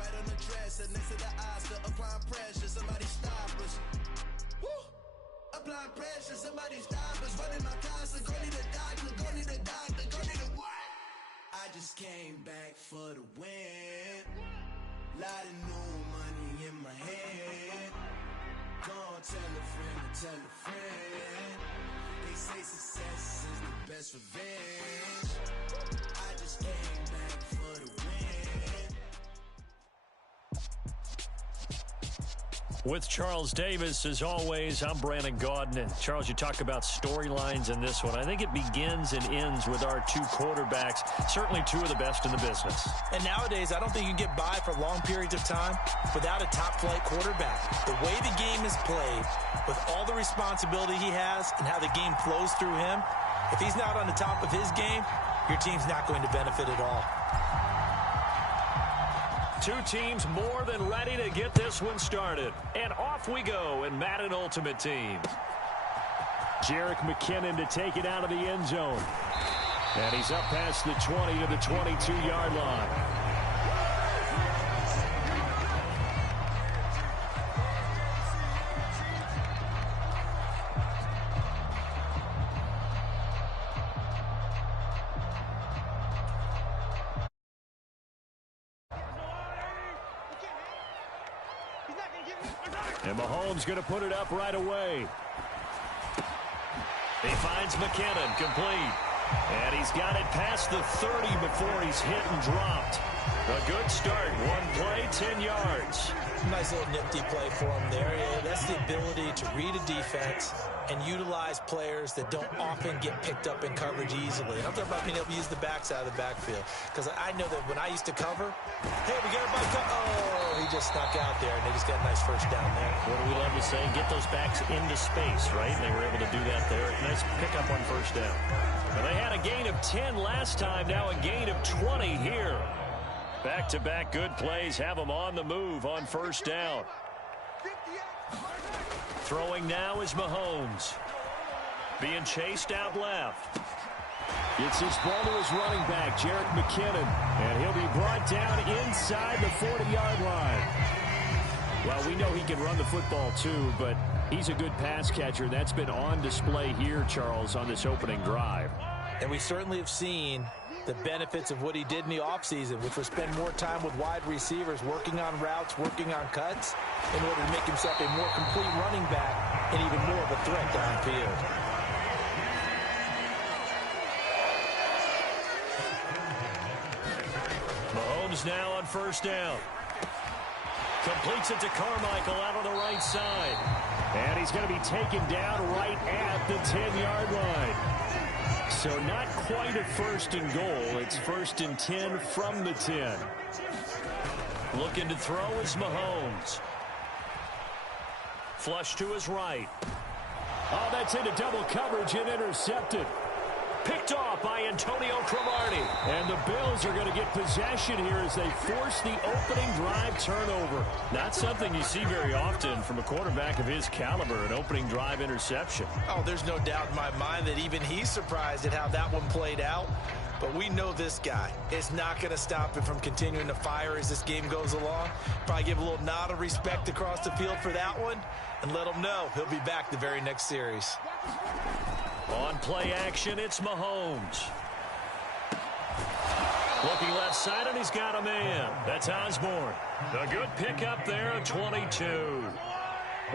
right on the dresser, next to the Oscar. Applying pressure, somebody stop us. Woo! Applying pressure, somebody stop us. Running my casa, go need a doctor, go need a doctor, go need a what? I just came back for the win. Lot of new money in my hand. Gonna tell a friend to tell a friend. They say success is the best revenge. I just came back for the win. With Charles Davis, as always, I'm Brandon Gaudin. And Charles, you talk about storylines in this one. I think it begins and ends with our 2 quarterbacks, certainly 2 of the best in the business. And nowadays, I don't think you can get by for long periods of time without a top-flight quarterback. The way the game is played, with all the responsibility he has and how the game flows through him, if he's not on the top of his game, your team's not going to benefit at all. 2 teams more than ready to get this one started. And off we go in Madden Ultimate Team. Jerick McKinnon to take it out of the end zone. And he's up past the 20 to the 22-yard line. And Mahomes going to put it up right away. He finds McKinnon, complete. And he's got it past the 30 before he's hit and dropped. A good start. 1 play, 10 yards. Nice little nifty play for him there. Yeah, that's the ability to read a defense and utilize players that don't often get picked up in coverage easily. I'm talking about being able to use the backside of the backfield. Because I know that when I used to cover, hey, we got a bike. Oh, he just snuck out there, and they just got a nice first down there. What do we love to say? Get those backs into space, right? And they were able to do that there. Nice pickup on first down. And they had a gain of 10 last time, now a gain of 20 here. Back-to-back good plays have them on the move on first down. Throwing now is Mahomes. Being chased out left. Gets his ball to his running back, Jerick McKinnon. And he'll be brought down inside the 40-yard line. Well, we know he can run the football too, but he's a good pass catcher. That's been on display here, Charles, on this opening drive. And we certainly have seen the benefits of what he did in the offseason, which was spend more time with wide receivers, working on routes, working on cuts, in order to make himself a more complete running back and even more of a threat downfield. Mahomes now on first down. Completes it to Carmichael out on the right side. And he's going to be taken down right at the 10-yard line. So not quite a first and goal. It's first and 10 from the 10. Looking to throw is Mahomes. Flush to his right. Oh, that's into double coverage and intercepted. Picked off by Antonio Cromartie. And the Bills are going to get possession here as they force the opening drive turnover. Not something you see very often from a quarterback of his caliber, an opening drive interception. Oh, there's no doubt in my mind that even he's surprised at how that one played out. But we know this guy is not going to stop him from continuing to fire as this game goes along. Probably give a little nod of respect across the field for that one and let him know he'll be back the very next series. On play action, it's Mahomes. Looking left side, and he's got a man. That's Osborne. A good pickup there at 22.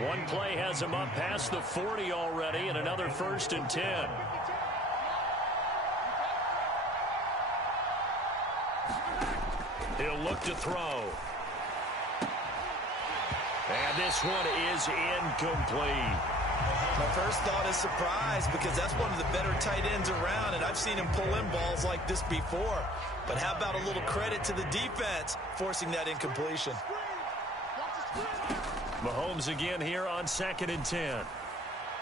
One play has him up past the 40 already, and another first and 10. He'll look to throw. And this one is incomplete. My first thought is surprise because that's one of the better tight ends around, and I've seen him pull in balls like this before. But how about a little credit to the defense forcing that incompletion? Mahomes again here on 2nd and 10.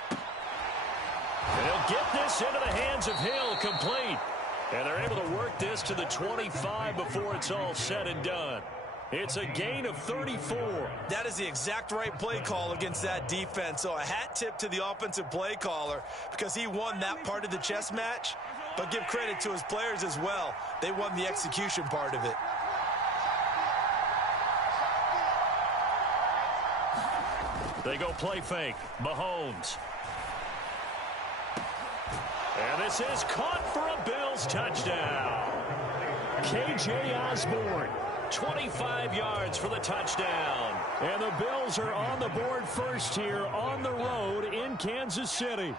And he'll get this into the hands of Hill, complete. And they're able to work this to the 25 before it's all said and done. It's a gain of 34. That is the exact right play call against that defense. So a hat tip to the offensive play caller because he won that part of the chess match. But give credit to his players as well. They won the execution part of it. They go play fake. Mahomes. And this is caught for a Bills touchdown. K.J. Osborne. 25 yards for the touchdown. And the Bills are on the board first here on the road in Kansas City.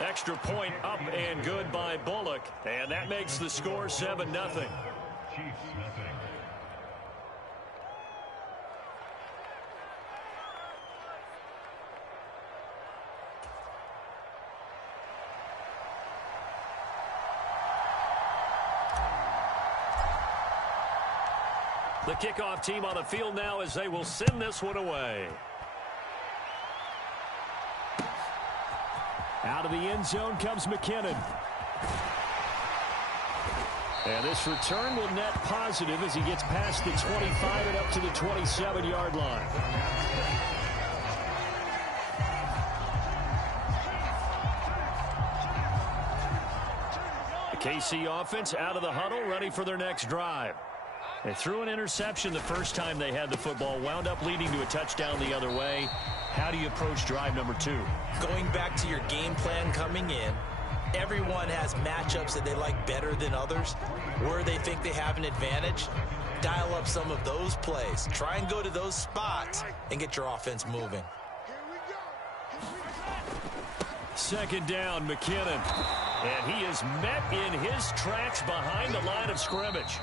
Extra point up and good by Bullock. And that makes the score 7-0. The kickoff team on the field now as they will send this one away. Out of the end zone comes McKinnon. And this return will net positive as he gets past the 25 and up to the 27-yard line. The KC offense out of the huddle, ready for their next drive. They threw an interception the first time they had the football, wound up leading to a touchdown the other way. How do you approach drive number 2? Going back to your game plan coming in, everyone has matchups that they like better than others. Where they think they have an advantage, dial up some of those plays. Try and go to those spots and get your offense moving. 2nd down, McKinnon. And he is met in his tracks behind the line of scrimmage.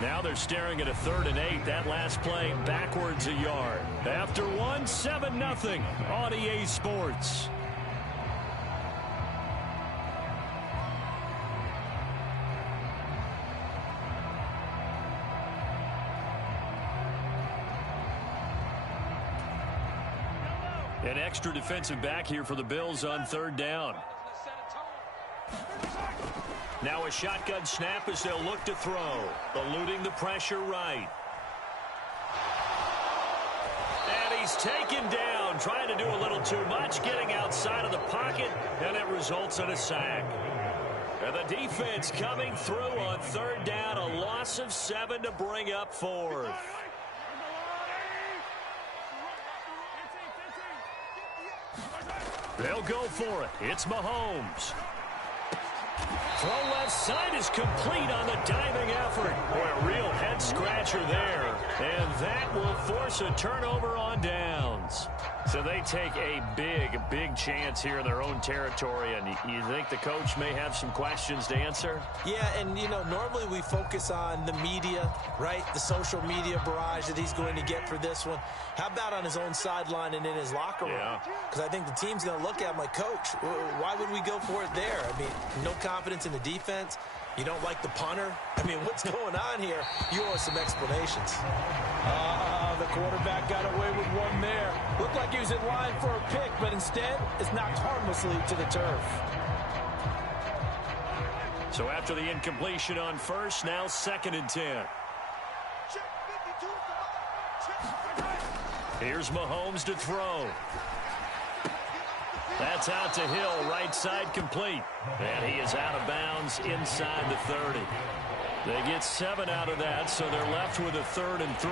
Now they're staring at a 3rd and 8. That last play backwards a yard. After one, 7-0 on EA Sports. An extra defensive back here for the Bills on 3rd down. Now a shotgun snap as they'll look to throw. Eluding the pressure right. And he's taken down, trying to do a little too much, getting outside of the pocket, and it results in a sack. And the defense coming through on 3rd down, a loss of 7 to bring up 4th. They'll go for it. It's Mahomes. Throw left side is complete on the diving effort. Boy, a real head-scratcher there. And that will force a turnover on downs. So they take a big chance here in their own territory. And you think the coach may have some questions to answer? Yeah, and, you know, normally we focus on the media, right? The social media barrage that he's going to get for this one. How about on his own sideline and in his locker room? Because I think the team's going to look at him like, Coach, why would we go for it there? I mean, no confidence in the defense. You don't like the punter? I mean, what's going on here? You owe us some explanations. The quarterback got away with one there. Looked like he was in line for a pick, but instead, it's knocked harmlessly to the turf. So after the incompletion on first, now 2nd and 10. Here's Mahomes to throw. That's out to Hill, right side complete. And he is out of bounds inside the 30. They get 7 out of that, so they're left with a 3rd and 3.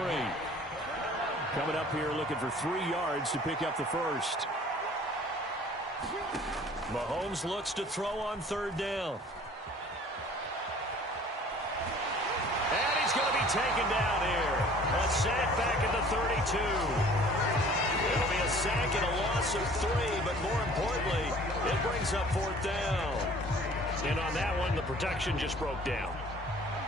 Coming up here looking for 3 yards to pick up the first. Mahomes looks to throw on 3rd down. And he's going to be taken down here. A sack back at the 32. It'll be a sack and a loss of 3, but more importantly, it brings up 4th down. And on that one, the protection just broke down.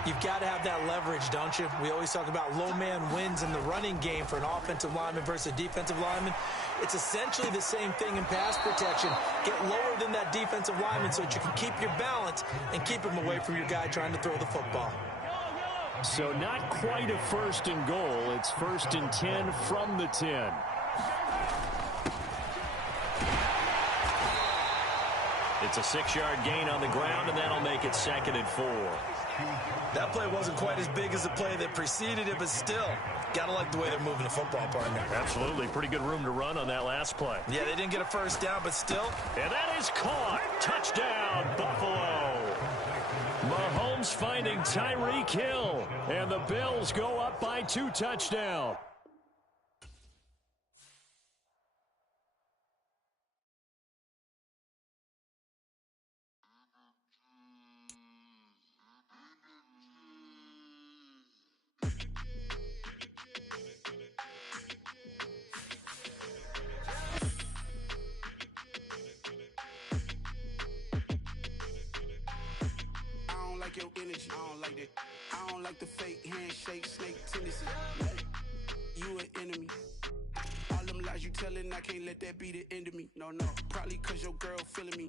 You've got to have that leverage, don't you? We always talk about low man wins in the running game for an offensive lineman versus a defensive lineman. It's essentially the same thing in pass protection. Get lower than that defensive lineman so that you can keep your balance and keep him away from your guy trying to throw the football. So not quite a 1st and goal. It's 1st and 10 from the 10. It's a 6-yard gain on the ground, and that'll make it 2nd and 4. That play wasn't quite as big as the play that preceded it, but still, gotta like the way they're moving the football, partner. Absolutely. Pretty good room to run on that last play. Yeah, they didn't get a 1st down, but still. And that is caught. Touchdown, Buffalo. Mahomes finding Tyreek Hill. And the Bills go up by 2 touchdowns. Your energy, I don't like that. I don't like the fake handshake, snake tendency. You an enemy. All them lies you telling, I can't let that be the end of me. No, probably cause your girl feeling me.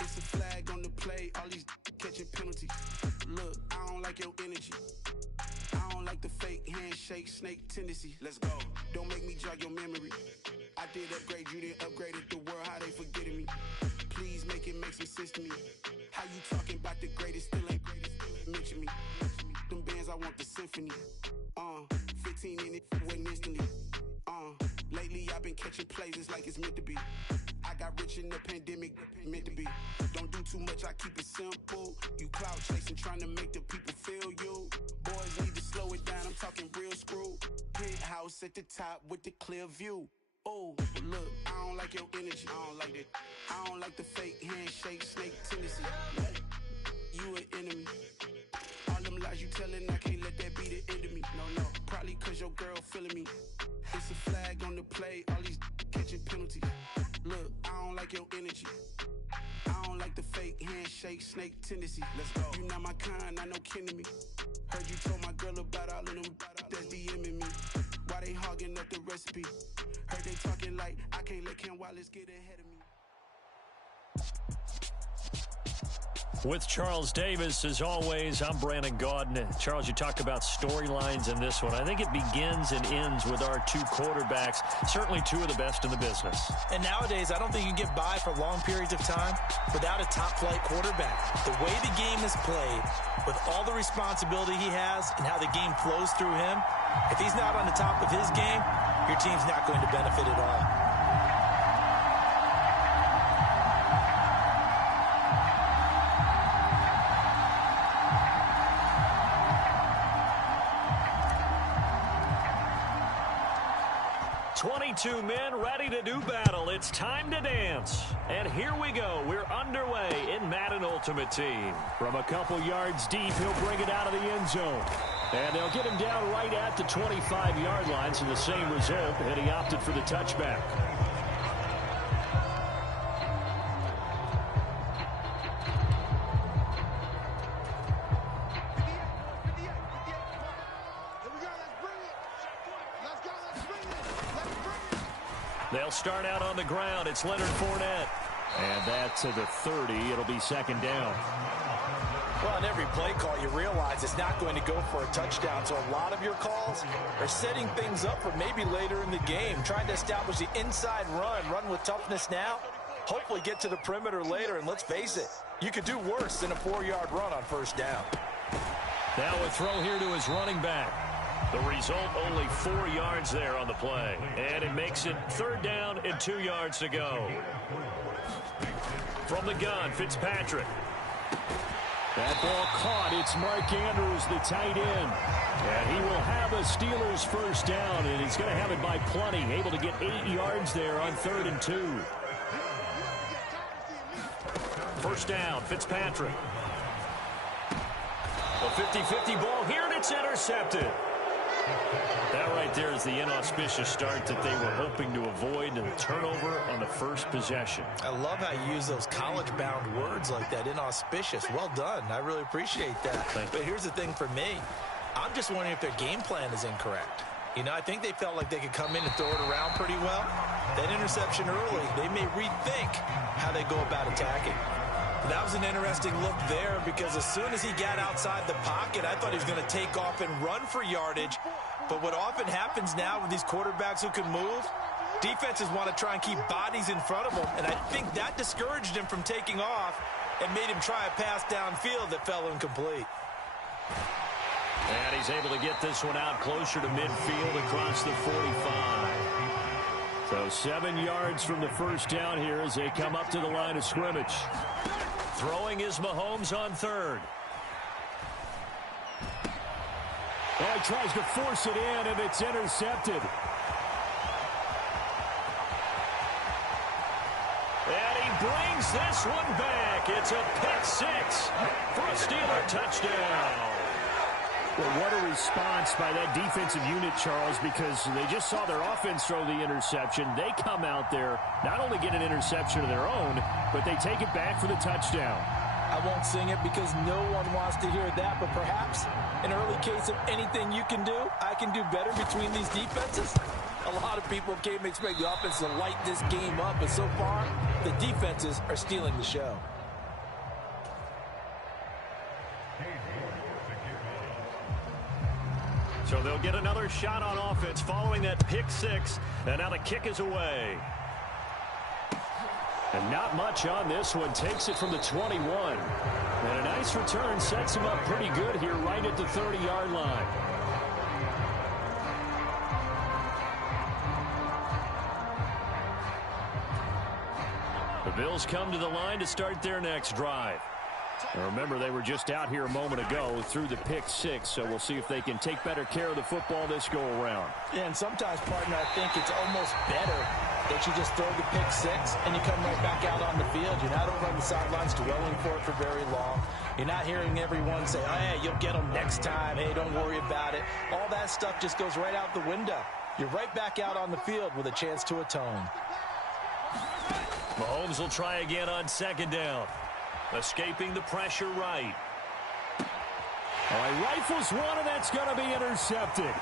It's a flag on the play, all these catching penalties. Look, I don't like your energy. I don't like the fake handshake, snake tendency. Let's go. Don't make me jog your memory. I did upgrade, you didn't upgrade it. The world, how they forgetting me. Please make it make some sense to me. How you talking about the greatest, still ain't greatest, still mention me. Them bands, I want the symphony. 15 in it, went instantly. Lately I've been catching plays, it's like it's meant to be. I got rich in the pandemic, meant to be. Don't do too much, I keep it simple. You clout chasing, trying to make the people feel you. Boys need to slow it down, I'm talking real screw. Penthouse at the top with the clear view. Oh, look, I don't like your energy, I don't like that. I don't like the fake handshake, snake tendency. You an enemy. All them lies you telling, I can't let that be the end of me. No, probably cause your girl feeling me. It's a flag on the play, all these catching penalties. Look, I don't like your energy. I don't like the fake handshake, snake tendency. Let's go. You not my kind, I know kin to me. Heard you told my girl about all of them that's DMing me. Why they hogging up the recipe? Heard they talking like I can't let Ken Wallace get ahead of me. With Charles Davis, as always, I'm Brandon Gaudin. Charles, you talked about storylines in this one. I think it begins and ends with our 2 quarterbacks, certainly 2 of the best in the business. And nowadays, I don't think you can get by for long periods of time without a top-flight quarterback. The way the game is played, with all the responsibility he has and how the game flows through him, if he's not on the top of his game, your team's not going to benefit at all. 22 men ready to do battle. It's time to dance. And here we go. We're underway in Madden Ultimate Team. From a couple yards deep, he'll bring it out of the end zone. And they'll get him down right at the 25-yard line, so the same result, and he opted for the touchback. They'll start out on the ground. It's Leonard Fournette. And that to the 30. It'll be second down. Well, on every play call, you realize it's not going to go for a touchdown. So a lot of your calls are setting things up for maybe later in the game, trying to establish the inside run with toughness now, hopefully get to the perimeter later. And let's face it, you could do worse than a 4-yard run on first down. Now a throw here to his running back. The result, only 4 yards there on the play. And it makes it third down and 2 yards to go. From the gun, Fitzpatrick. That ball caught. It's Mark Andrews, the tight end. And he will have a Steelers first down, and he's going to have it by plenty. Able to get 8 yards there on 3rd and 2. First down, Fitzpatrick. A 50-50 ball here, and it's intercepted. That right there is the inauspicious start that they were hoping to avoid, and a turnover on the first possession. I love how you use those college-bound words like that, inauspicious. Well done. I really appreciate that. But here's the thing for me. I'm just wondering if their game plan is incorrect. You know, I think they felt like they could come in and throw it around pretty well. That interception early, they may rethink how they go about attacking. That was an interesting look there because as soon as he got outside the pocket, I thought he was going to take off and run for yardage. But what often happens now with these quarterbacks who can move, defenses want to try and keep bodies in front of them. And I think that discouraged him from taking off and made him try a pass downfield that fell incomplete. And he's able to get this one out closer to midfield across the 45. So 7 yards from the first down here as they come up to the line of scrimmage. Throwing is Mahomes on 3rd. Oh, he tries to force it in, and it's intercepted. And he brings this one back. It's a pick 6 for a Steeler touchdown. Well, what a response by that defensive unit, Charles, because they just saw their offense throw the interception. They come out there, not only get an interception of their own, but they take it back for the touchdown. I won't sing it because no one wants to hear that, but perhaps an early case of anything you can do, I can do better between these defenses. A lot of people came to expect the offense to light this game up, but so far, the defenses are stealing the show. So they'll get another shot on offense following that pick 6, and now the kick is away. And not much on this one. Takes it from the 21. And a nice return sets him up pretty good here right at the 30-yard line. The Bills come to the line to start their next drive. Now remember, they were just out here a moment ago through the pick 6, so we'll see if they can take better care of the football this go-around. Yeah, and sometimes, partner, I think it's almost better that you just throw the pick 6 and you come right back out on the field. You're not over on the sidelines dwelling for it for very long. You're not hearing everyone say, oh, hey, you'll get them next time. Hey, don't worry about it. All that stuff just goes right out the window. You're right back out on the field with a chance to atone. Mahomes will try again on 2nd down. Escaping the pressure right. All right, rifles one, and that's going to be intercepted.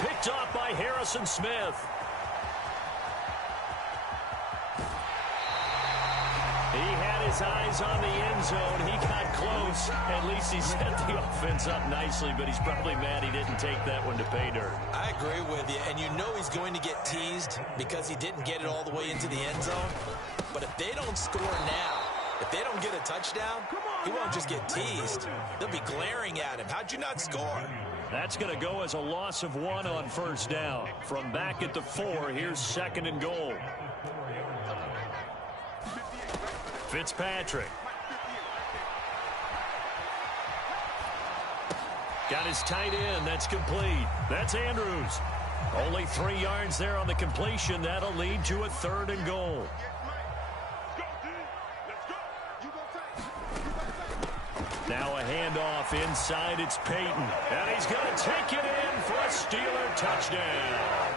Picked off by Harrison Smith. He had his eyes on the end zone. He got close. At least he set the offense up nicely, but he's probably mad he didn't take that one to pay dirt. I agree with you, and you know he's going to get teased because he didn't get it all the way into the end zone. But if they don't score now, if they don't get a touchdown, he won't just get teased. They'll be glaring at him. How'd you not score? That's going to go as a loss of 1 on first down. From back at the 4, here's 2nd and goal. Fitzpatrick. Got his tight end. That's complete. That's Andrews. Only 3 yards there on the completion. That'll lead to a 3rd and goal. Now a handoff inside. It's Peyton. And he's going to take it in for a Steeler touchdown.